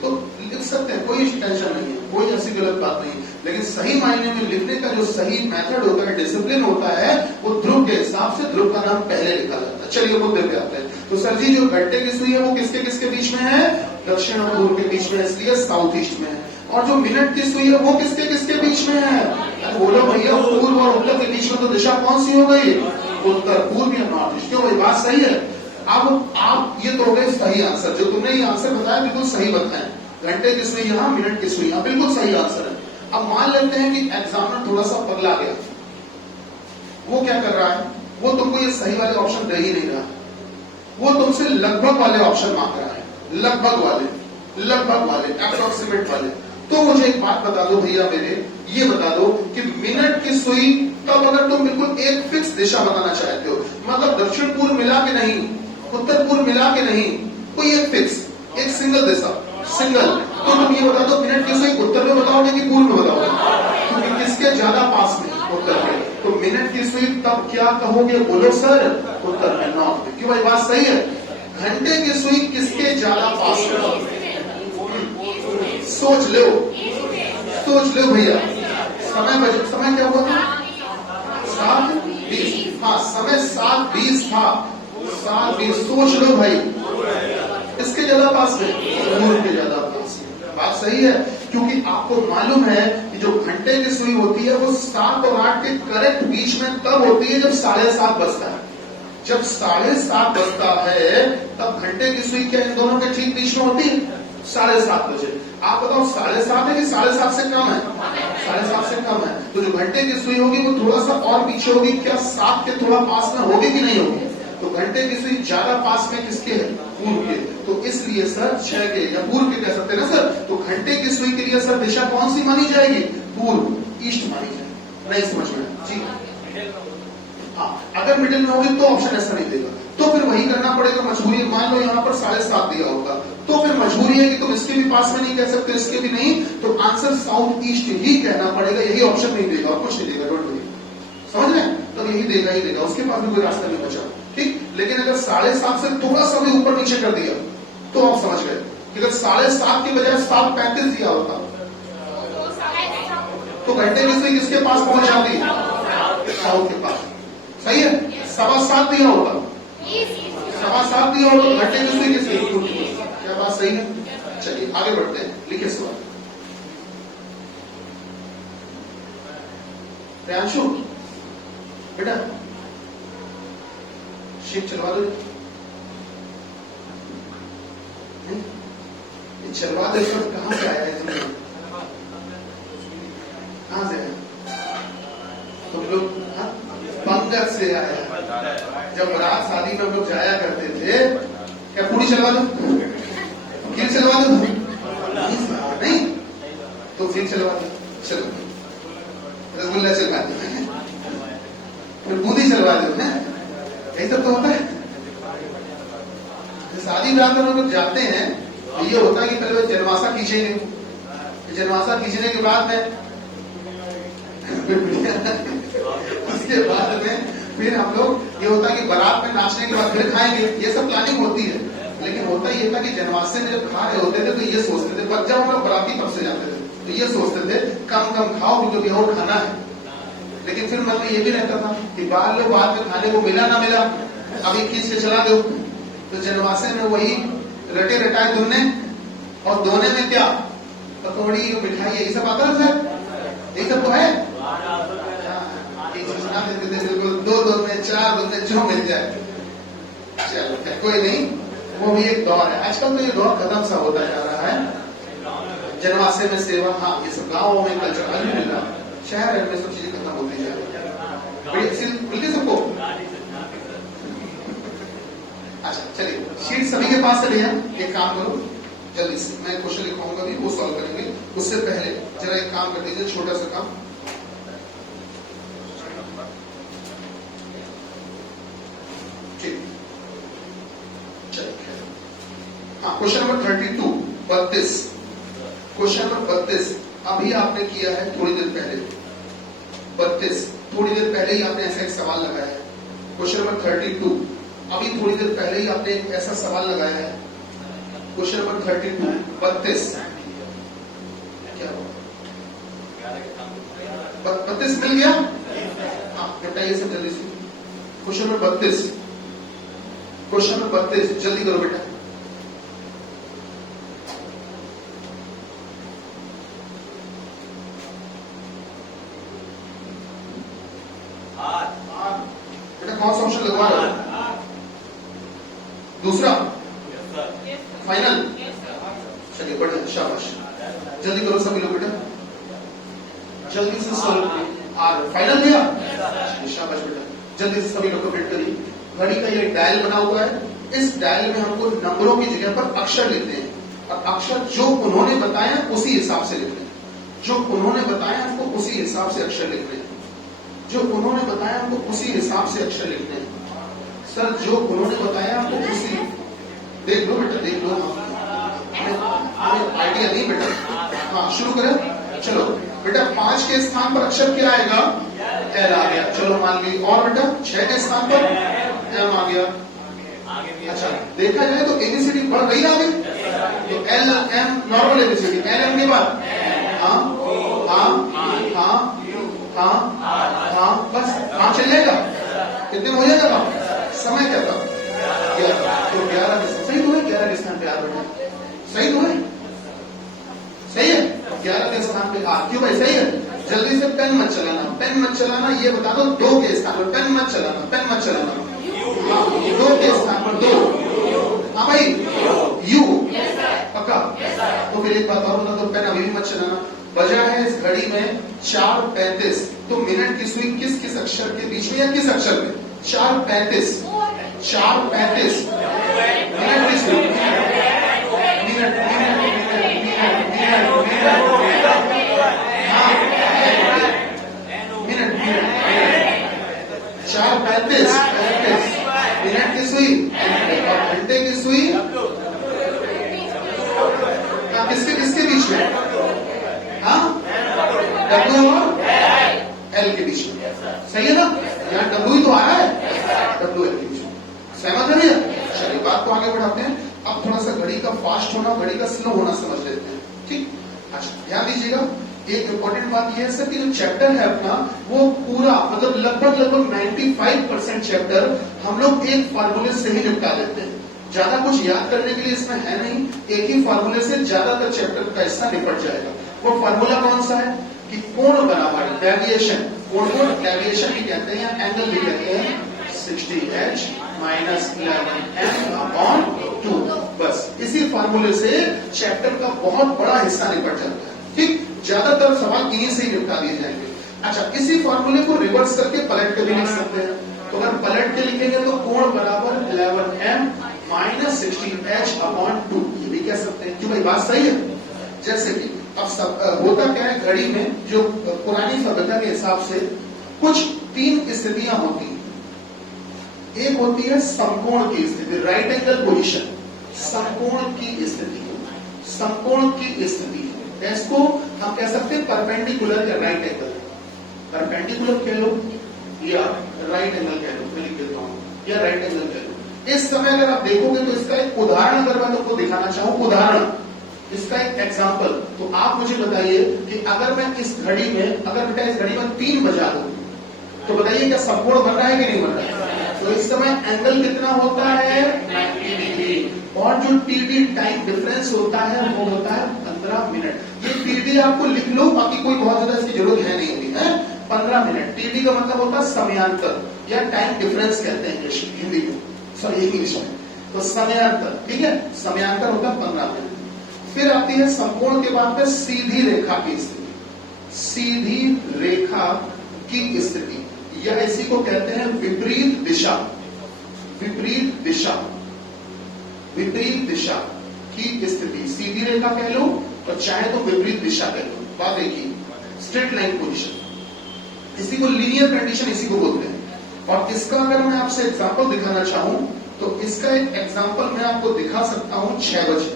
तो लिख सकते हैं, कोई टेंशन नहीं है, कोई ऐसी गलत बात नहीं। लेकिन सही मायने में लिखने का जो सही मेथड होता है, डिसिप्लिन होता है, वो ध्रुव के हिसाब से ध्रुव का नाम पहले लिखा जाता है। चलिए मुद्दे पे आते हैं। तो सर जी जो घंटे की सुई है वो किसके किसके बीच में है? दक्षिण और पूर्व के बीच में, इसलिए साउथ ईस्ट में है। और जो मिनट की सुई है वो किसके किसके बीच में है? बोलो भैया, पूर्व और उत्तर के बीच में तो दिशा कौन सी हो गई? उत्तर पूर्व या नॉर्थ ईस्ट। क्यों भाई, बात सही है? अब आप ये तो हो गए सही आंसर, जो तुमने ये आंसर बताया बिल्कुल सही बताया। घंटे की सुई यहाँ, मिनट की सुई यहाँ, बिल्कुल सही आंसर है। अब मान लेते हैं कि एग्जामिनर थोड़ा सा पगला गया, वो क्या कर रहा है? वो तुमको ये सही वाले ऑप्शन दे ही नहीं रहा, वो तुमसे लगभग वाले ऑप्शन मांग रहा है, लगभग वाले, अप्रोक्सीमेट वाले। तो मुझे एक बात बता दो भैया मेरे, ये बता दो कि मिनट की सुई तब अगर तुम बिल्कुल एक फिक्स दिशा बताना चाहते हो, मतलब दक्षिण पूर्व मिला के नहीं, उत्तर पूर्व मिला के नहीं, कोई एक फिक्स, एक सिंगल दिशा, सिंगल, तो तुम ये बता दो मिनट की सुई उत्तर में बताओगे कि पूर्व में बताओगे? क्योंकि किसके ज्यादा पास में? उत्तर में। तो मिनट की सुई तब क्या कहोगे? बोलो सर, उत्तर में, नॉर्थ में। क्यों भाई, बात सही है? घंटे की सुई किसके ज्यादा पास में? सोच लो भैया। समय क्या हुआ था? 7:20। हाँ, समय 7:20 था, 7:20। सोच लो भाई, इसके ज्यादा पास में, पूर्व के ज्यादा पास में। बात सही है, क्योंकि आपको मालूम है कि जो घंटे की सुई होती है वो 7 और 8 के करेक्ट बीच में तब होती है जब 7:30 बजता है। जब 7:30 बजता है तब घंटे की सुई क्या इन दोनों के ठीक बीच में होती है? 7:30 बजे। आप बताओ 7:30 है कि 7:30 से कम है? 7:30 से कम है। तो जो घंटे की सुई होगी वो थोड़ा सा और पीछे होगी, क्या 7 के थोड़ा पास में होगी कि नहीं होगी? तो घंटे की सुई ज्यादा पास में किसके है? पूर्व के। तो इसलिए सर 6 के या पूर्व के कह सकते हैं ना सर। तो घंटे की सुई के लिए सर दिशा कौन सी मानी जाएगी? पूर्व। ईस्ट मानी जाए। नहीं समझ में जी? हाँ, अगर मिडिल में होगी तो ऑप्शन ऐसा नहीं देगा, तो फिर वही करना पड़ेगा मजबूरी। मान लो यहाँ पर 7.5 दिया होगा, तो फिर मजबूरी है कि तुम इसके भी पास में नहीं कह सकते, इसके भी नहीं, तो आंसर साउथ ईस्ट ही कहना पड़ेगा। यही ऑप्शन नहीं देगा और कुछ नहीं देगा। डोंट वरी, समझ रहे हैं? तो यही देगा ही देगा, उसके पास भी कोई रास्ता नहीं बचा। ठीक, लेकिन अगर 7.5 से थोड़ा सा भी ऊपर नीचे कर दिया तो आप समझ गए कि अगर 7.5 की बजाय 7.35 दिया होता तो घंटे की सुई किसके पास पहुंच जाती? साउथ के पास। सही है? 7.25 दिया होगा, 7.25 दिया होगा, घंटे की सुई किसकी? क्या बात सही है? चलिए आगे बढ़ते हैं, लिखिए सवाल। प्रियांशु बेटा शीट चलवा दो, चलवा दो। कहां से आया है तुम्हें? कहां से आया तुम लोग? पंकज से आया। जब बारात शादी में हम लोग जाया करते थे, क्या पूरी चलवा दो? खीर चलवा दो? नहीं तो खीर चलवा दो। चलो रसगुल्ला चलवा दो, फिर बूंदी चलवा दो। यही सब तो होता है। शादी ब्याह में हम लोग जाते हैं, ये होता है कि पहले जनवासा खींचेंगे, जनवासा खींचने के बाद में उसके बाद में फिर हम लोग, ये होता है कि बारात में नाचने के बाद फिर खाएंगे। ये सब प्लानिंग होती है। लेकिन होता ये था कि जनवासे में जब खा रहे होते थे तो ये सोचते थे, पर जब हम लोग बाराती तब से जाते थे तो ये सोचते थे कम कम खाओ क्योंकि और खाना है। लेकिन फिर मन में ये भी रहता था कि बाद में खाने को मिला ना मिला, अभी खींच के चला दो। तो जनवासे में वही रटे रटाए दोने, और दोने में क्या पकौड़ी मिठाई यही सब आता था। यही सब तो है। बिल्कुल 2 में 4 में जो मिल जाए। चलो कोई नहीं, वो भी एक दौर है। आजकल तो ये दौर खत्म सा होता जा रहा है। जनवासे में सेवा, हाँ ये सब गाँवों में कल्चर अभी मिल रहा है, शहर में सब चीजें खत्म होती जा रही है। मिलती सबको? अच्छा चलिए, शीट सभी के पास है भैया। एक काम करो जल्दी से, मैं क्वेश्चन लिखवाऊंगा भी, वो सॉल्व करेंगे। उससे पहले जरा एक काम कर दीजिए, छोटा सा काम। ठीक, चलिए हाँ, क्वेश्चन नंबर 32 क्वेश्चन नंबर 32 अभी आपने किया है थोड़ी देर पहले। 32 थोड़ी देर पहले ही आपने ऐसा एक सवाल लगाया है। क्वेश्चन नंबर 32 अभी थोड़ी देर पहले ही आपने एक ऐसा सवाल लगाया है। क्वेश्चन नंबर 32 क्या हुआ? 32 मिल गया? हाँ बताइए सब जल्दी से। क्वेश्चन नंबर 32 जल्दी करो बेटा। बेटा कौन सा ऑप्शन लगवा रहे हो? दूसरा फाइनल? चलिए बढ़िया, शाबाश। जल्दी करो सभी लोग बेटा, जल्दी से सॉल्व। आर फाइनल दिया? शाबाश बेटा, जल्दी से सभी लोग कंप्लीट करिए। घड़ी का ये डायल बना हुआ है, इस डायल में हमको नंबरों की जगह पर अक्षर लिखते हैं, और अक्षर जो उन्होंने बताया उसी हिसाब से लिखते हैं। जो उन्होंने बताया हमको उसी हिसाब से अक्षर लिखते हैं। जो उन्होंने बताया हमको उसी हिसाब से अक्षर लिखते हैं। सर जो उन्होंने बताया हमको उसी, देख लो बेटा देख लो, हमें आइडिया नहीं बेटा। हाँ शुरू करें, चलो बेटा 5 के स्थान पर अक्षर क्या आएगा? एल आ गया। चलो मान ली, और बेटा 6 के स्थान पर एम आ गया। अच्छा देखा जाए तो एबीसीडी बढ़ गई आगे, तो L M normal ABCD, L M के बाद हाँ हाँ हाँ हाँ हाँ, बस हाँ चल जाएगा। कितने में हो जाएगा काम? समय क्या था? 11। तो 11 सही तो है, 11 के स्थान पे आ बैठे, सही तो है, सही है। 11 के स्थान पे आ, क्यों भाई सही है। जल्दी से पेन मत चलाना, पेन मत चलाना, ये बता दो 2 के स्थान पर पेन मत चलाना, पेन मत चलाना। 2 के स्थान पर 2, हाँ भाई यू पक्का। तो फिर एक बात और बता दो, पेन अभी भी मत चलाना। बजा है इस घड़ी में 4:35, तो मिनट की सुई किस किस अक्षर के बीच में या किस अक्षर में? 4:35 मिनट की सुई, मिनट है? हाँ, डब्ल्यू और एल के बीच में, सही है ना? यहाँ डब्ल्यू ही तो आया है, डब्ल्यू एल के बीच में, सहमत है भैया? चलिए बात को आगे बढ़ाते हैं। अब थोड़ा सा घड़ी का फास्ट होना, घड़ी का स्लो होना समझ लेते हैं, ठीक? अच्छा ध्यान दीजिएगा, एक इंपॉर्टेंट बात यह है सर कि जो चैप्टर है अपना वो पूरा मतलब लगभग 95% चैप्टर हम लोग एक फार्मूले से ही निपटा लेते हैं। ज्यादा कुछ याद करने के लिए इसमें है नहीं, एक ही फार्मूले से ज्यादातर चैप्टर का हिस्सा निपट जाएगा। वो फार्मूला कौन सा है कि कोण बराबर डेविएशन, कोण को डेविएशन भी कहते हैं, एंगल भी कहते हैं, 60h माइनस 11m/2। बस इसी फार्मूले से चैप्टर का बहुत बड़ा हिस्सा निपट जाता है, ठीक? ज्यादातर सवाल इन्हीं से ही निपटा दिए जाएंगे। अच्छा, इसी फार्मूले को रिवर्स करके पलट के भी लिख सकते हैं। तो अगर पलट के लिखेंगे तो कोण बराबर 11m माइनस 60h/2, ये भी कह सकते हैं। क्यों भाई, बात सही है? जैसे कि अब सब होता क्या है, घड़ी में जो पुरानी सभ्यता के हिसाब से कुछ 3 स्थितियां होती हैं। एक होती है समकोण की स्थिति, राइट एंगल पोजीशन, समकोण की स्थिति, समकोण की स्थिति। इसको हम कह सकते हैं परपेंडिकुलर या राइट एंगल, परपेंडिकुलर कह लो या राइट एंगल कह लो, मैं लिख देता हूं, या राइट एंगल कह लो। इस समय अगर आप देखोगे तो इसका एक उदाहरण अगर मैं तुमको दिखाना चाहूं, उदाहरण, इसका एक एग्जाम्पल, तो आप मुझे बताइए कि अगर मैं इस घड़ी में, अगर बेटा इस घड़ी में 3 बजा दूं तो बताइए क्या समकोण बन रहा है कि नहीं बन रहा है? तो इस समय एंगल कितना होता है? 90 डिग्री, और जो टीडी टाइम डिफरेंस होता है वो होता है 15 मिनट। ये टीडी आपको लिख लो, बाकी कोई बहुत ज्यादा इसकी जरूरत है नहीं अभी, है 15 मिनट। टीडी का मतलब होता है समयांतर या टाइम डिफरेंस कहते हैं इंग्लिश हिंदी में, सॉरी इंग्लिश में, तो समयांतर, ठीक है? समयांतर होता है 15 मिनट। फिर आती है समकोण के बाद में सीधी रेखा की स्थिति, सीधी रेखा की स्थिति, या इसी को कहते हैं विपरीत दिशा, विपरीत दिशा, विपरीत दिशा की स्थिति। सीधी रेखा कह लो और चाहे तो विपरीत दिशा कह लो, बात एक ही, स्ट्रेट लाइन पोजीशन, इसी को लीनियर कंडीशन इसी को बोलते हैं। और इसका अगर मैं आपसे एग्जांपल दिखाना चाहूं तो इसका एक एग्जांपल मैं आपको दिखा सकता हूं 6 बजे।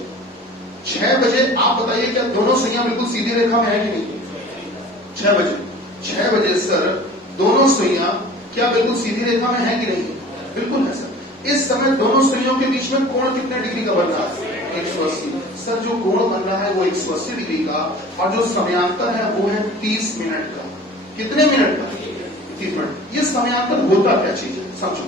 6 बजे आप बताइए क्या दोनों सुइयां बिल्कुल सीधी रेखा में है कि नहीं? 6 बजे, 6 बजे सर दोनों सुइयां क्या बिल्कुल सीधी रेखा में है कि नहीं? बिल्कुल है सर। इस समय दोनों सुइयों के बीच में कोण कितने डिग्री का बन रहा है? 180। सर जो कोण बन रहा है वो 180 डिग्री का, और जो समयांतर है वो है 30 मिनट का। कितने मिनट का? 30 मिनट। ये समयांतर होता क्या चीज है समझो।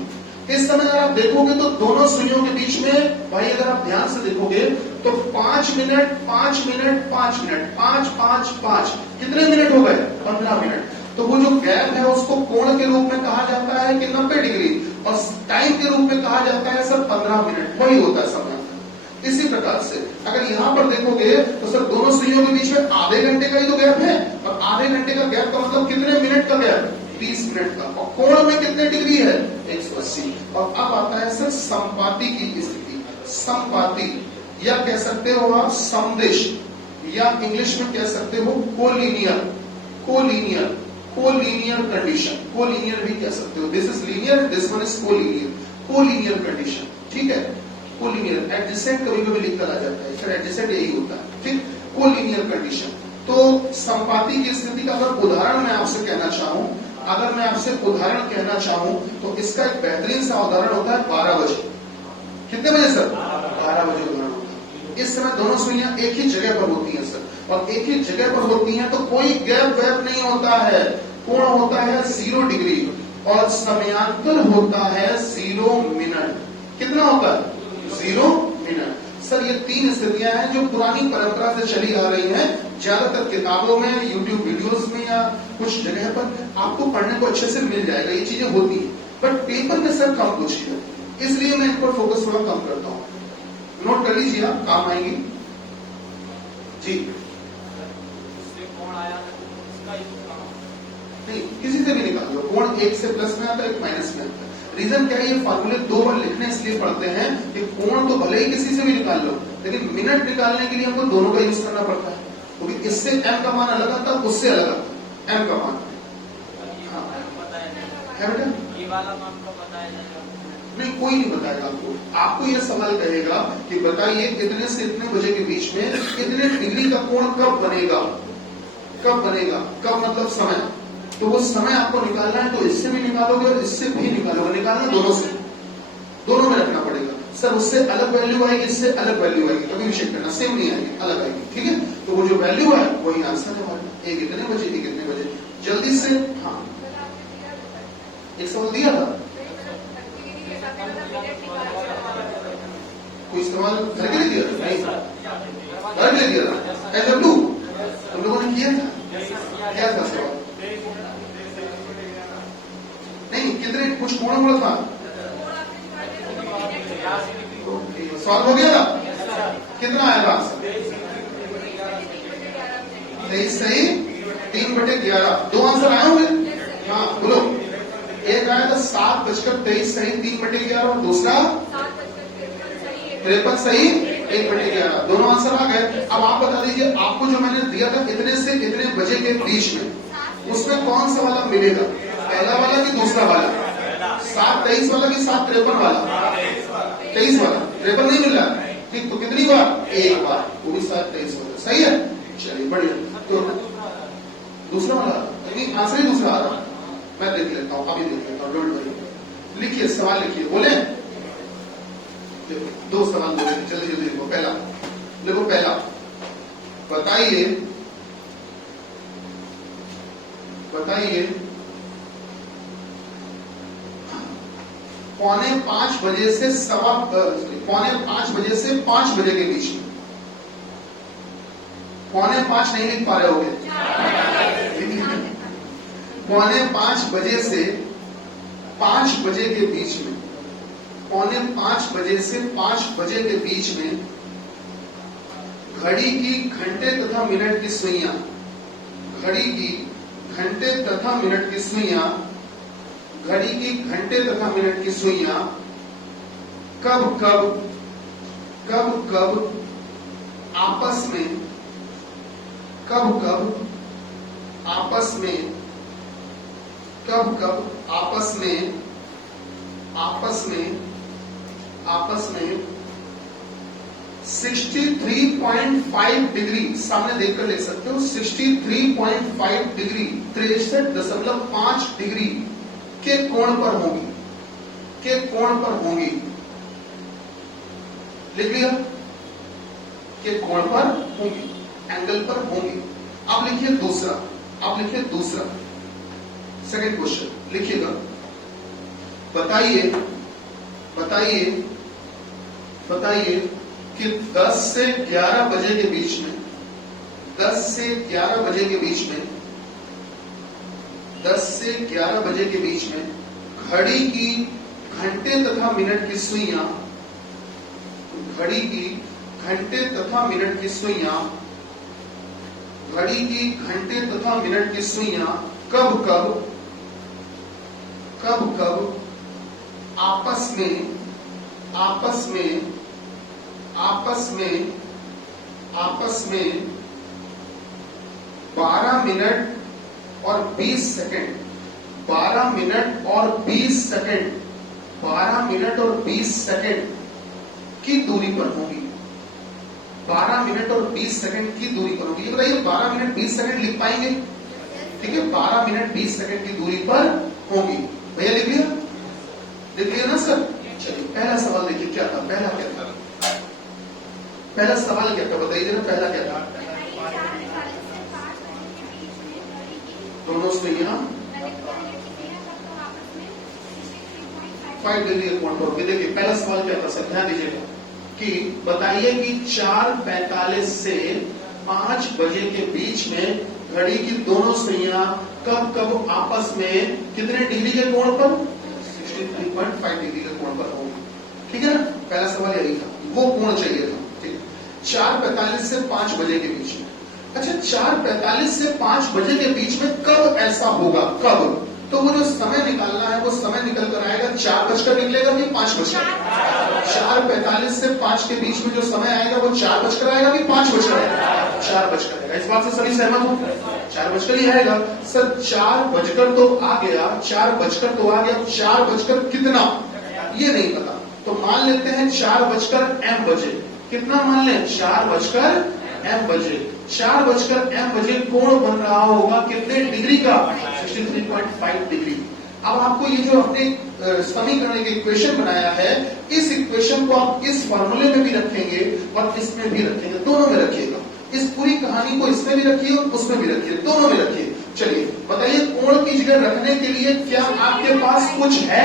इस समय अगर आप देखोगे तो दोनों सुइयों के बीच में भाई अगर आप ध्यान से देखोगे तो 5 मिनट 5 मिनट 5 मिनट 5 5 5 कितने मिनट हो गए? 15 मिनट। तो वो जो गैप है उसको कोण के रूप में कहा जाता है कि 90 डिग्री, और टाइम के रूप में कहा जाता है सर 15 मिनट। वही होता है समय। इसी प्रकार से अगर यहाँ पर देखोगे तो सर दोनों सुइयों के बीच में आधे घंटे का ही तो गैप है, और आधे घंटे का गैप का मतलब कितने मिनट का गैप? 30 मिनट का। और कोण में कितने डिग्री है? 180। और अब आता है सर समपाती की स्थिति, समपाती, या कह सकते हो आप समदिश, या इंग्लिश में कह सकते हो collinear, collinear, collinear condition, collinear भी कह सकते हो। This is linear, this one is collinear, collinear condition, ठीक है? कोलिनियर, एडजेसेंट कभी कभी लिखकर आ जाता है, सर एडजेसेंट यही होता है, ठीक? Collinear condition. तो समपाती की स्थिति का अगर उदाहरण मैं आपसे कहना चाहूं, अगर मैं आपसे उदाहरण कहना चाहूं तो इसका एक बेहतरीन सा उदाहरण होता है 12 बजे। कितने बजे सर? 12 बजे उदाहरण होता है। इस समय दोनों सुइयां एक ही जगह पर होती हैं सर, और एक ही जगह पर होती हैं तो कोई गैप वैप नहीं होता है। कोण होता है 0 डिग्री और समयांतर होता है 0 मिनट। कितना होता है? 0 मिनट। सर ये 3 स्थितियां हैं जो पुरानी परंपरा से चली आ रही हैं। ज्यादातर किताबों में, यूट्यूब वीडियोस में या कुछ जगह पर आपको पढ़ने को अच्छे से मिल जाएगा, ये चीजें होती हैं, बट पेपर में सर कम पूछी जाती है, इसलिए मैं इन पर फोकस थोड़ा कम करता हूँ। नोट कर लीजिए, आप काम आएंगी जी। नहीं, किसी से भी निकाल लो, कोण 1 से प्लस में आता है, 1 माइनस में आता है। रीजन क्या है? ये फॉर्मूले 2 बार लिखने इसलिए पड़ते हैं कि कोण तो भले ही किसी से भी निकाल लो, लेकिन मिनट निकालने के लिए हमको दोनों का यूज करना पड़ता है, क्योंकि इससे m का मान अलग आता है, उससे अलग आता है m का मान। हाँ है बेटा, ये वाला मान का बताया जाएगा। नहीं, कोई नहीं बताएगा आपको। आपको यह सवाल कहेगा कि बताइए इतने से इतने बजे के बीच में इतने डिग्री का कोण कब बनेगा, कब बनेगा, कब मतलब समय। तो वो समय आपको निकालना है, तो इससे भी निकालोगे और इससे भी निकालोगे, निकालना दोनों से, दोनों में रखना पड़ेगा। सर उससे अलग वैल्यू आएगी, इससे अलग वैल्यू आएगी, कभी भी चेक करना, सेम नहीं आएगी, अलग आएगी, ठीक है। तो वो जो वैल्यू है वही आंसर है हमारा, एक इतने बजे, एक इतने बजे। जल्दी से, हाँ एक सवाल दिया था, कोई सवाल घर के लिए दिया था? नहीं, घर के लिए दिया था। एलडब्ल्यू तुम लोगों ने किया था, क्या था सवाल? नहीं, कितने कुछ कोण बोला था, सॉल्व हो गया था, कितना आया था आंसर? 23 सही 3/11, दो आंसर आए होंगे। हाँ बोलो, एक आया था 7:23 सही 3/11 और दूसरा 53 सही 1/11, दोनों आंसर आ गए। अब आप बता दीजिए, आपको जो मैंने दिया था इतने से इतने बजे के बीच में, उसमें कौन सा वाला मिलेगा, पहला वाला कि दूसरा वाला? 7:23 वाला कि 7:53 वाला? 23 वाला, 53 नहीं मिल रहा, ठीक। तो कितनी बार? एक बार, वो भी 7:23 वाला, सही है। चलिए बढ़िया। तो दूसरा वाला आंसर ही दूसरा आ रहा, मैं देख लेता हूँ, अभी देख लेता हूँ, डोंट वरी। लिखिए सवाल, लिखिए, बोले दो सवाल बोले, जल्दी जल्दी लिखो। पहला देखो, पहला बताइए, बताइए 4:45 बजे से 4:45 बजे से 5 बजे के बीच में, 4:45 नहीं लिख पा रहे होगे, 4:45 बजे से 5 बजे के बीच में, 4:45 बजे से 5 बजे के बीच में घड़ी की घंटे तथा मिनट की सुइयां, घड़ी की घंटे तथा मिनट की सुइयां, घड़ी की घंटे तथा मिनट की सुइयां कब कब कब कब आपस में, कब कब आपस में, कब कब आपस में, आपस में, आपस में 63.5 डिग्री, सामने देखकर लिख सकते हो, 63.5 डिग्री, 63.5 डिग्री के कोण पर होंगी, के कोण पर होंगी। लिख लिया, के कोण पर होंगी, एंगल पर होंगी। अब लिखिए दूसरा, अब लिखिए दूसरा, सेकंड क्वेश्चन लिखिएगा। बताइए, बताइए, बताइए कि 10 से 11 बजे के बीच में, 10 से 11 बजे के बीच में, 10 से 11 बजे के बीच में घड़ी की घंटे तथा मिनट की सुइयां, घड़ी की घंटे तथा मिनट की सुइयां, घड़ी की घंटे तथा मिनट की सुइयां कब कब, कब कब आपस में, आपस में, आपस में, आपस में 12 मिनट और 20 सेकंड, 12 मिनट और 20 सेकंड, 12 मिनट और 20 सेकंड की दूरी पर होगी, 12 मिनट और 20 सेकंड की दूरी पर होगी। ये बताइए 12 मिनट 20 सेकंड लिख पाएंगे? ठीक है, 12 मिनट 20 सेकंड की दूरी पर होगी। भैया लिख लिया, लिख लिया ना सर? चलिए पहला सवाल देखिए क्या था, पहला क्या था, पहला सवाल क्या था, बताइए जरा, पहला क्या था? दोनों सुइयां 5 डिग्री के कोण पर होगी। देखिए पहला सवाल क्या था सर, ध्यान दीजिएगा कि बताइए कि 4:45 से 5 बजे के बीच में घड़ी की दोनों सुइयां कब कब आपस में कितने डिग्री के कोण पर? 63.5 डिग्री के कोण पर होगी। ठीक है ना, पहला सवाल यही था, वो कोण चाहिए था। ठीक, 4:45 से 5 बजे के बीच में। अच्छा, 4:45 से 5 बजे के बीच में कब ऐसा होगा, कब? तो वो जो समय निकालना है, वो समय निकल कर आएगा 4 बजकर निकलेगा कि 5 बजकर? 4:45 से 5 के बीच में जो समय आएगा वो 4 बजकर आएगा कि 5 बजकर आएगा? 4 बजकर आएगा। इस बात से सभी सहमत हो? 4 बजकर ही आएगा। सर 4 बजकर तो आ गया, 4 बजकर तो आ गया, 4 बजकर कितना? ये नहीं पता। तो मान लेते हैं 4:m बजे। कितना मान लें? 4:m बजे। 4:m बजे कोण बन रहा होगा कितने डिग्री का? 63.5 डिग्री। अब आपको ये जो अपने समीकरण के इक्वेशन बनाया है, इस इक्वेशन को आप इस फॉर्मूले में भी रखेंगे और इसमें भी रखेंगे, दोनों में रखिएगा। इस पूरी कहानी को इसमें भी रखिए और उसमें भी रखिए, दोनों में रखिए। चलिए बताइए, कोण की जगह रखने के लिए क्या आपके पास कुछ है?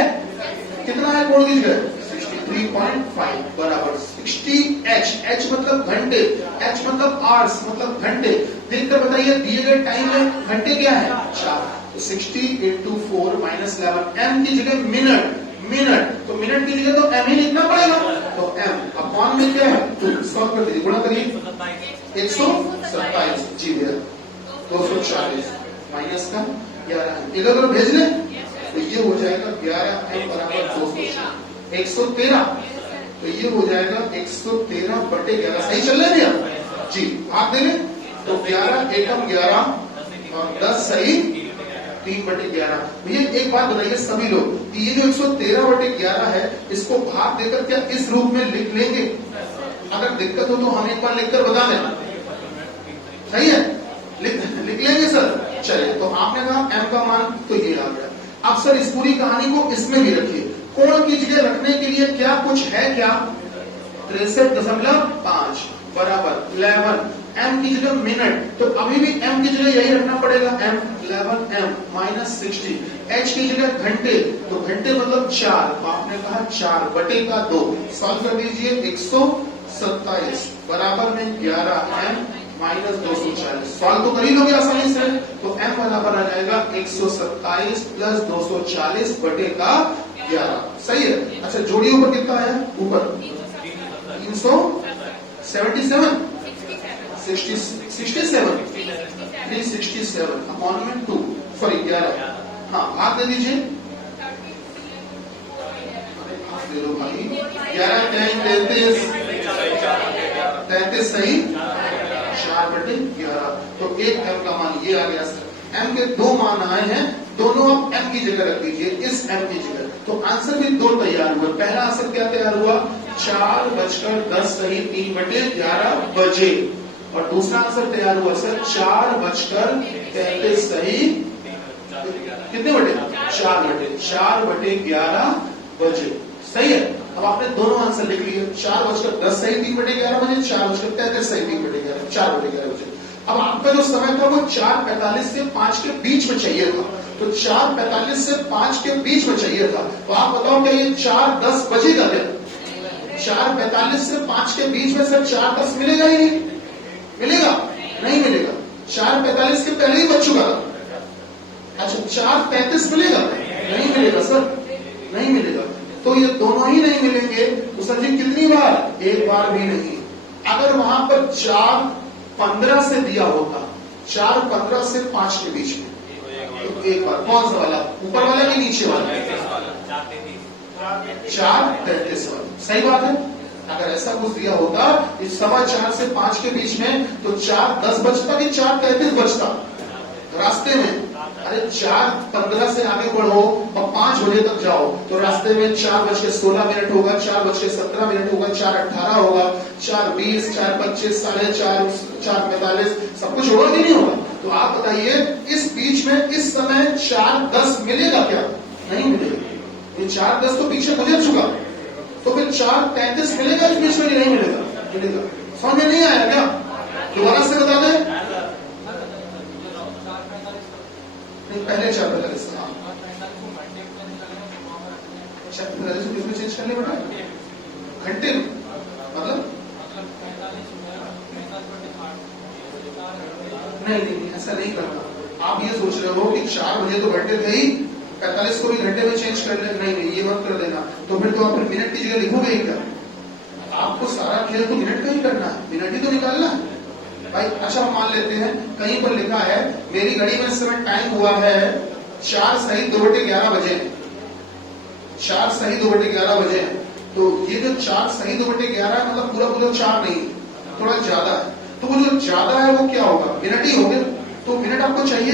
कितना है कोण की जगह? 63.5 बराबर 60h। h मतलब घंटे, h मतलब आवर्स मतलब घंटे। देखकर बताइए दिए गए टाइम में घंटे क्या है? 4। तो 60 × 4 - 11। m की जगह मिनट, तो मिनट की जगह तो m ही लिखना पड़ेगा। तो m अपॉन में क्या है? 2। सॉल्व कर दीजिए, गुणा करिए। 127 जी भैया। 240 माइनस का 11 इधर भेज ले, तो ये हो जाएगा 11m बराबर 213। 113, तो ये हो जाएगा 113/11। सही चल रहा है भैया जी? भाग दे ले, तो 11 एकम 11 और 10 सही 3/11। भैया एक बात बताइए सभी लोग, कि ये जो 113/11 है, इसको भाग देकर क्या इस रूप में लिख लेंगे? अगर दिक्कत हो तो हम एक बार लिखकर बता दें। सही है, लिख लेंगे सर? चलिए, तो आपने कहा m का मान तो ये आ गया। अब सर इस पूरी कहानी को इसमें भी रखिए। कोण की जगह रखने के लिए क्या कुछ है? क्या 63.5 बराबर 11। m की जगह मिनट, तो अभी भी m की जगह यही रखना पड़ेगा, m 11m - 60। h की जगह घंटे, तो घंटे मतलब 4, तो आपने कहा 4/2। सॉल्व कर दीजिए। 127 बराबर में 11m - 240। सॉल्व तो कर ही लोगे आसानी से। तो m बराबर आ जाएगा 127 + 240/11। सही है। अच्छा जोड़िए, ऊपर कितना है? ऊपर 377 367 अपॉन में 2, सॉरी 11। हाँ भाग दे दीजिए, भाग दे दो भाई। 11 33 सही 4/11। तो एक m का मान ये आ गया सर। m के दो मान आए हैं, दोनों आप m की जगह रख दीजिए, इस m की जगह। तो आंसर भी दो तैयार हुआ। पहला आंसर क्या तैयार हुआ? 4:10 सही 3/11 बजे। और दूसरा आंसर तैयार हुआ सर 4:33 सही कितने बटे? 4/11 बजे। सही है। अब आपने दोनों आंसर लिख लिए। 4:10 सही 3/11 बजे, 4:33 सही 3/11, 4/11 बजे। अब आपका जो समय था वो 4:45 से 5 के बीच में चाहिए था। तो 4:45 से 5 के बीच में चाहिए था। तो आप बताओ क्या ये 4:10 बजेगा क्या? 4:45 से 5 के बीच में सर 4:10 मिलेगा ही नहीं? मिलेगा? नहीं मिलेगा। 4:45 के पहले ही बज चुका था। अच्छा 4:33 मिलेगा? नहीं मिलेगा सर, नहीं मिलेगा। तो ये दोनों ही नहीं मिलेंगे। तो सर जी कितनी बार? एक बार भी नहीं। अगर वहां पर 4:15 से दिया होता, 4:15 से 5 के बीच में, तो एक बार। कौन सा वाला? ऊपर वाला कि नीचे वाला? 4:33 वाला। सही बात है। अगर ऐसा कुछ दिया होता इस 4:15 से 5 के बीच में, तो 4:10 बजता कि 4:33 बजता रास्ते में? अरे 4:15 से आगे बढ़ो और 5 बजे तक जाओ, तो रास्ते में 4:16 होगा, 4:17 होगा, 4:18 होगा, 4:20, 4:25, 4:30, 4:45, सब कुछ होगा कि नहीं होगा? तो आप बताइए इस बीच में इस समय 4:10 मिलेगा क्या? नहीं मिलेगा। ये 4:10 तो पीछे गुजर चुका। तो फिर 4:33 मिलेगा इस बीच में कि नहीं मिलेगा? मिलेगा। समझ में नहीं आया क्या? दोबारा से बता दें। पहले 4:45 किसमें चेंज कर ले बेटा? घंटे में मतलब नहीं, ऐसा नहीं करना। आप ये सोच रहे हो कि 4 बजे तो घंटे थे ही, 45 को भी घंटे में चेंज कर ले। नहीं, ये मत कर देना। तो फिर तो आप मिनट की जगह लिखोगे ही क्या? आपको सारा खेल तो मिनट का ही करना है, मिनट ही तो निकालना है भाई। अच्छा मान लेते हैं कहीं पर लिखा है मेरी घड़ी में इस समय टाइम हुआ है 4 सही 2/11 बजे। 4 सही 2/11 बजे। तो ये जो 4 सही 2/11 है, मतलब पूरा 4 नहीं, थोड़ा ज्यादा है। तो वो जो ज्यादा है वो क्या होगा? मिनट ही होगा। तो मिनट आपको चाहिए,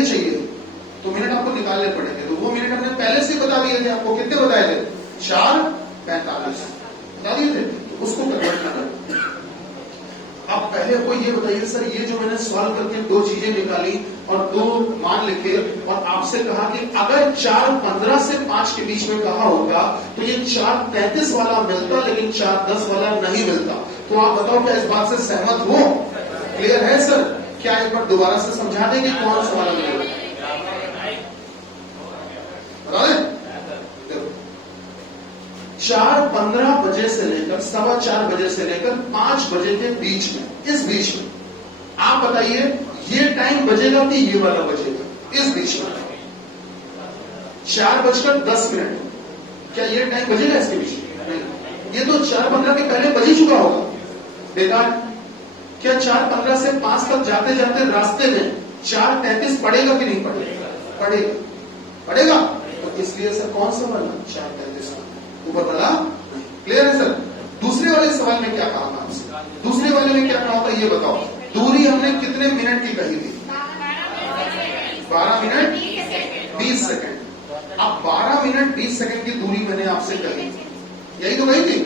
तो मिनट आपको निकालने पड़ेंगे। तो वो मिनट हमने पहले से बता दिए थे आपको। कितने बताए थे? 4 45 बता दिए थे, तो उसको कन्वर्ट करना। अब पहले आपको ये बताइए सर, ये जो मैंने सॉल्व करके दो चीजें निकाली और दो मान लिखे और आपसे कहा कि अगर 4:15 से 5 के बीच में कहा होगा तो ये 4:33 वाला मिलता, लेकिन 4:10 वाला नहीं मिलता। तो आप बताओ क्या इस बात से सहमत हो? क्लियर है सर? क्या एक बार दोबारा से समझा दें कि कौन सा वाला मिलेगा? बता दें? 4:15 बजे से लेकर 4:15 बजे से लेकर 5 बजे के बीच में, इस बीच में आप बताइए ये टाइम बजेगा कि ये वाला बजेगा? इस बीच में 4:10, क्या ये टाइम बजेगा इसके बीच में? नहीं, ये तो 4:15 के पहले बज ही चुका होगा। बेकार। क्या 4:15 से 5 तक जाते जाते रास्ते में 4:33 पड़ेगा कि नहीं पड़ेगा? पड़ेगा। पड़ेगा। तो इसलिए सर कौन सा वाला 4:33 ऊपर वाला? क्लियर है सर? दूसरे वाले सवाल में क्या कहा था आपसे? दूसरे वाले में क्या कहा था ये बताओ। दूरी हमने कितने मिनट की कही थी? 12 मिनट 20 सेकंड। अब 12 मिनट 20 सेकंड की दूरी मैंने आपसे कही, यही तो कही थी,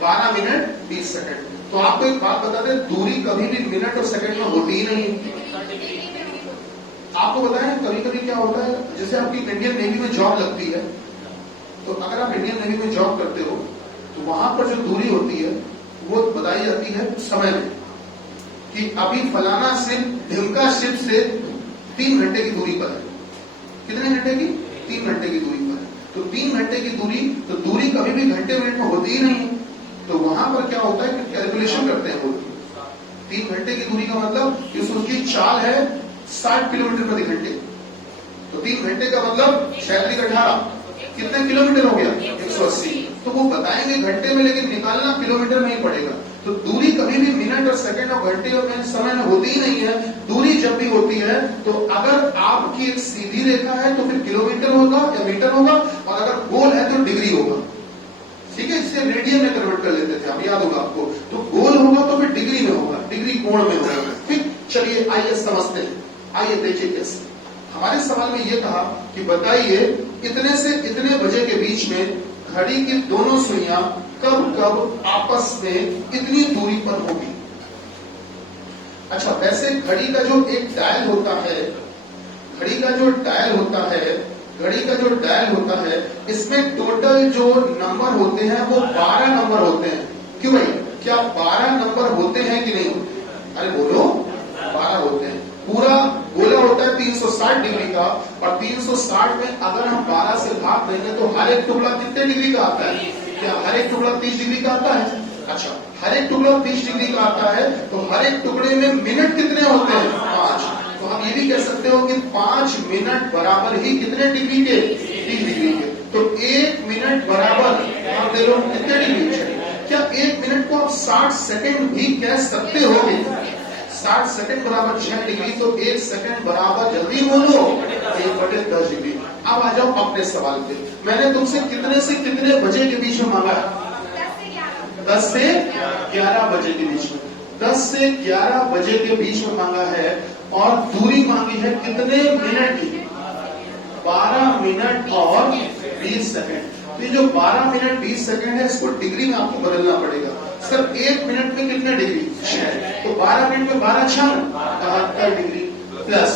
12 मिनट 20 सेकंड। तो आपको एक बात बता दें, दूरी कभी भी मिनट और सेकंड में होती ही नहीं। आपको बताएं कभी कभी क्या होता है, जैसे आपकी इंडियन नेवी में जॉब लगती है, तो अगर आप इंडियन नेवी में जॉब करते हो तो वहां पर जो दूरी होती है वो बताई जाती है समय में, कि अभी फलाना शिप ढिमका शिप से 3 घंटे की दूरी पर है। कितने घंटे की? 3 घंटे की दूरी पर है। तो 3 घंटे की दूरी, तो दूरी कभी भी घंटे मिनट में होती ही नहीं। तो वहां पर क्या होता है कि कैलकुलेशन करते हैं वो। 3 घंटे की दूरी का मतलब कि उसकी चाल है 60 किलोमीटर प्रति घंटे। तो 3 घंटे का मतलब 6×18 कितने किलोमीटर हो गया? 180। तो वो बताएंगे घंटे में, लेकिन निकालना किलोमीटर में ही पड़ेगा। तो दूरी कभी भी मिनट और सेकंड और घंटे और समय में होती ही नहीं है। दूरी जब भी होती है तो अगर आपकी एक सीधी रेखा है तो फिर किलोमीटर होगा या मीटर होगा, और अगर गोल है तो डिग्री होगा। ठीक है, इसे रेडियन में कन्वर्ट कर लेते थे हम, याद होगा आपको। तो गोल होगा तो फिर डिग्री में होगा, डिग्री कोण में होगा। ठीक, चलिए आइए समझते हैं। आइए देखिए कैसे। हमारे सवाल में यह कहा कि बताइए इतने से इतने बजे के बीच में घड़ी की दोनों सुइयां कब कब आपस में इतनी दूरी पर होगी। अच्छा, वैसे घड़ी का जो एक डायल होता है, घड़ी का जो डायल होता है, घड़ी का जो डायल होता है, इसमें टोटल जो नंबर होते हैं वो 12 नंबर होते हैं। क्यों भाई, क्या 12 नंबर होते हैं कि नहीं? अरे बोलो, 12 होते हैं। पूरा गोला होता है 360 डिग्री का, और 360 में अगर हम 12 से भाग देंगे तो हर एक टुकड़ा कितने डिग्री का आता है? क्या हर एक टुकड़ा 30 डिग्री का आता है? अच्छा, हर एक टुकड़ा 30 डिग्री का आता है, तो हर एक टुकड़े में मिनट कितने होते हैं? 5। तो हम ये भी कह सकते हो कि 5 मिनट बराबर ही कितने डिग्री के? 30 डिग्री के। तो 1 मिनट बराबर आप दे लो कितने डिग्री? क्या 1 मिनट को आप 60 सेकंड भी कह सकते हो? 60 सेकंड बराबर 6 डिग्री, तो 1 सेकंड बराबर, जल्दी बोलो, 1/10 डिग्री। अब आ जाओ अपने सवाल पे। मैंने तुमसे कितने से कितने बजे के बीच में मांगा है? 10 से 11 बजे के बीच में। 10 से 11 बजे के बीच में मांगा है, और दूरी मांगी है कितने मिनट की? 12 मिनट और 20 सेकंड। तो ये जो 12 मिनट 20 सेकंड है, इसको डिग्री में आपको बदलना पड़ेगा। सर 1 मिनट में कितने डिग्री? 6। तो 12 मिनट में 12 6 72 डिग्री, प्लस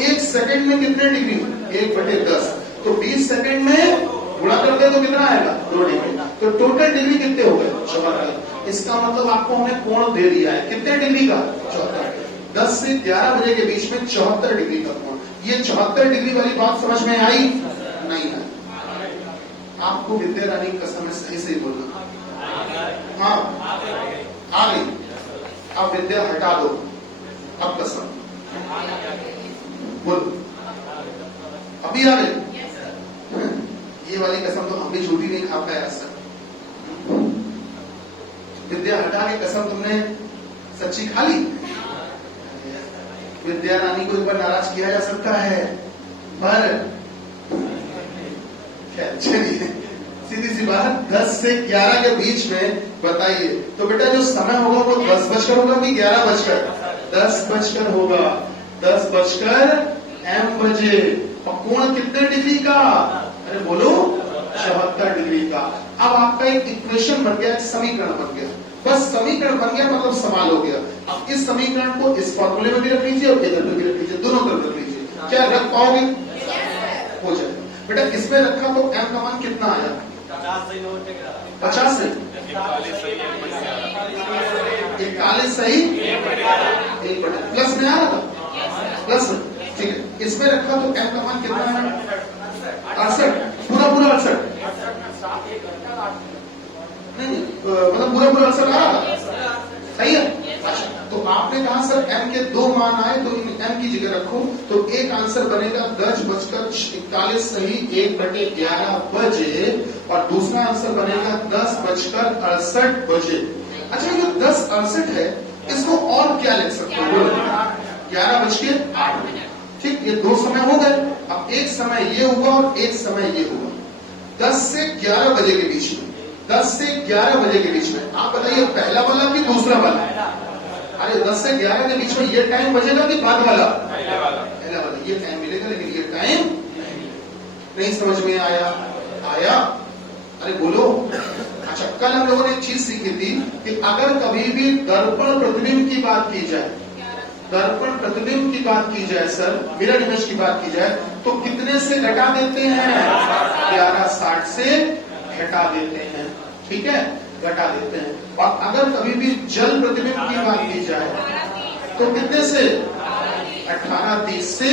1 सेकंड में कितने डिग्री? 1/10। तो 20 सेकंड में गुणा कर दे तो कितना आएगा? 2 डिग्री। तो टोटल डिग्री कितने हो गए? 74। इसका मतलब आपको हमने कोण दे दिया है कितने डिग्री का? 74। 10 से 11 बजे के बीच में 74 डिग्री का कोण। ये 74 डिग्री वाली बात समझ में आई? नहीं आई। आपको विद्या रानी की कसम है, सही सही बोलना। हाँ, आ गई। अब विद्या हटा दो, अब कसम बोलो, अभी आ गई। ये वाली कसम तो हम भी झूठी नहीं खा पाए सर। विद्या हटा के कसम तुमने सच्ची खा ली। विद्या रानी को एक बार नाराज किया जा सकता है, पर चलिए सीधी सी बात, 10 से 11 के बीच में बताइए। तो बेटा जो समय होगा वो 10 बजकर होगा कि 11 बजकर? 10 बजकर होगा। 10 बजकर m बजे। और कोण कितने डिग्री का? अरे बोलो, 74 डिग्री का। अब आपका एक इक्वेशन बन गया, एक समीकरण बन गया। बस समीकरण बन गया मतलब सवाल हो गया। अब इस समीकरण को इस फॉर्मूले में भी रख लीजिए और इधर में भी रख लीजिए, दोनों तरफ रख लीजिए। क्या रख पाओगे? हो जाएगा बेटा। इसमें रखा तो m का मान कितना आया? 50 सही, 41 सही, 1/, प्लस में आ रहा था, प्लस में, ठीक है। इसमें रखा तो m का मान कितना है? 68, पूरा 68, नहीं मतलब पूरा 68 आ रहा था, सही है। अच्छा, तो आपने कहा सर m के 2 मान आए तो इन m की जगह रखो, तो एक आंसर बनेगा 10:41 सही 1/11 बजे, और दूसरा आंसर बनेगा 10:68 बजे। अच्छा, ये 10:68 है, इसको और क्या लिख सकते हो? 11:08, ठीक। ये दो समय हो गए। अब एक समय ये हुआ और एक समय ये हुआ, 10 से 11 बजे के बीच में, 10 से 11 बजे के बीच में। आप बताइए पहला वाला कि दूसरा वाला? अरे 10 से 11 के बीच में ये टाइम बजेगा कि बाद वाला? पहला वाला। ये टाइम मिलेगा, लेकिन ये टाइम नहीं समझ में आया? अरे बोलो। अच्छा, कल हम लोगों ने एक चीज सीखी थी कि अगर कभी भी दर्पण प्रतिबिंब की बात की जाए, दर्पण प्रतिबिंब की बात की जाए सर, मिरर इमेज की बात की जाए, तो कितने से घटा देते हैं? 11:60 से घटा देते हैं, ठीक है, घटा देते हैं। और अगर कभी भी जल प्रतिबिंब की बात की जाए तो कितने से? 18:30 से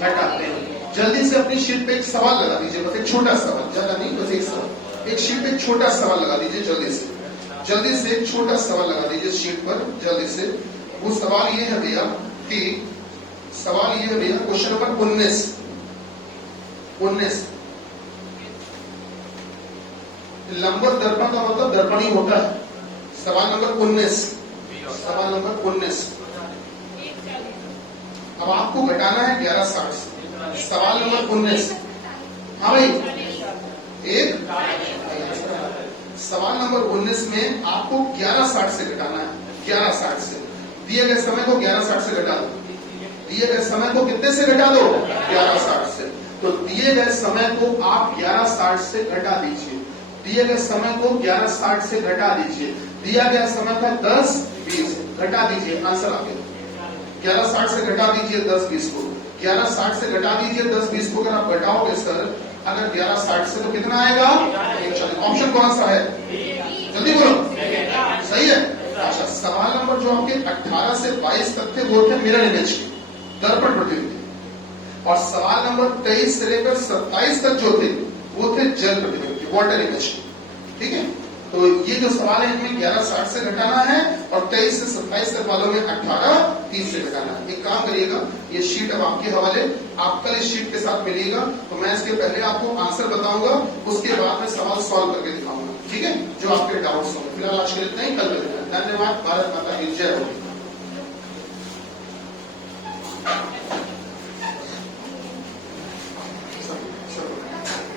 घटाते हैं। जल्दी से अपनी शीट पे एक सवाल लगा दीजिए, बस एक छोटा सवाल, ज्यादा नहीं, बस एक सवाल। एक शीट पे एक छोटा सवाल लगा दीजिए, जल्दी से एक छोटा सवाल लगा दीजिए शीट पर, जल्दी से। वो सवाल ये है भैया कि क्वेश्चन नंबर 19, लंबवत दर्पण का मतलब दर्पण ही होता है। सवाल नंबर 19। अब आपको घटाना है 11:60 से। सवाल नंबर 19, हाँ भाई, एक सवाल नंबर 19 में आपको 11:60 से घटाना है, 11:60 से। दिए गए समय को 11:60 से घटा दो। दिए गए समय को कितने से घटा दो? 11:60 से। तो दिए गए समय को आप 11:60 से घटा दीजिए। दिए गए समय को 11:60 से घटा दीजिए। दिया गया समय था 10:20, घटा दीजिए, आंसर आ गया। 11:60 से घटा दीजिए 10:20 को, 11:60 से घटा दीजिए 10:20 को। अगर आप घटाओगे सर, अगर 11:60 से तो कितना आएगा? ऑप्शन कौन सा है? जल्दी बोलो। सही है। अच्छा, सवाल नंबर जो आपके 18 से 22 तक थे वो थे मिरर इमेज के, दर्पण प्रतिबिंब। और सवाल नंबर 23 से लेकर 27 तक जो थे वो थे जल प्रतिबिंब के, वाटर इमेज के, ठीक है। तो ये जो सवाल है इनमें 11:60 से घटाना है, और 23 से 27 तक वालों में 18:30 से घटाना है। एक काम करिएगा, ये शीट अब आपके हवाले, आप कल इस शीट के साथ मिलिएगा, तो मैं इसके पहले आपको आंसर बताऊंगा, उसके बाद में सवाल सॉल्व करके दिखाऊंगा, ठीक है, जो आपके डाउट्स होंगे। फिलहाल आज के लिए इतना ही, कल मिलेंगे। धन्यवाद। भारत माता की जय हो।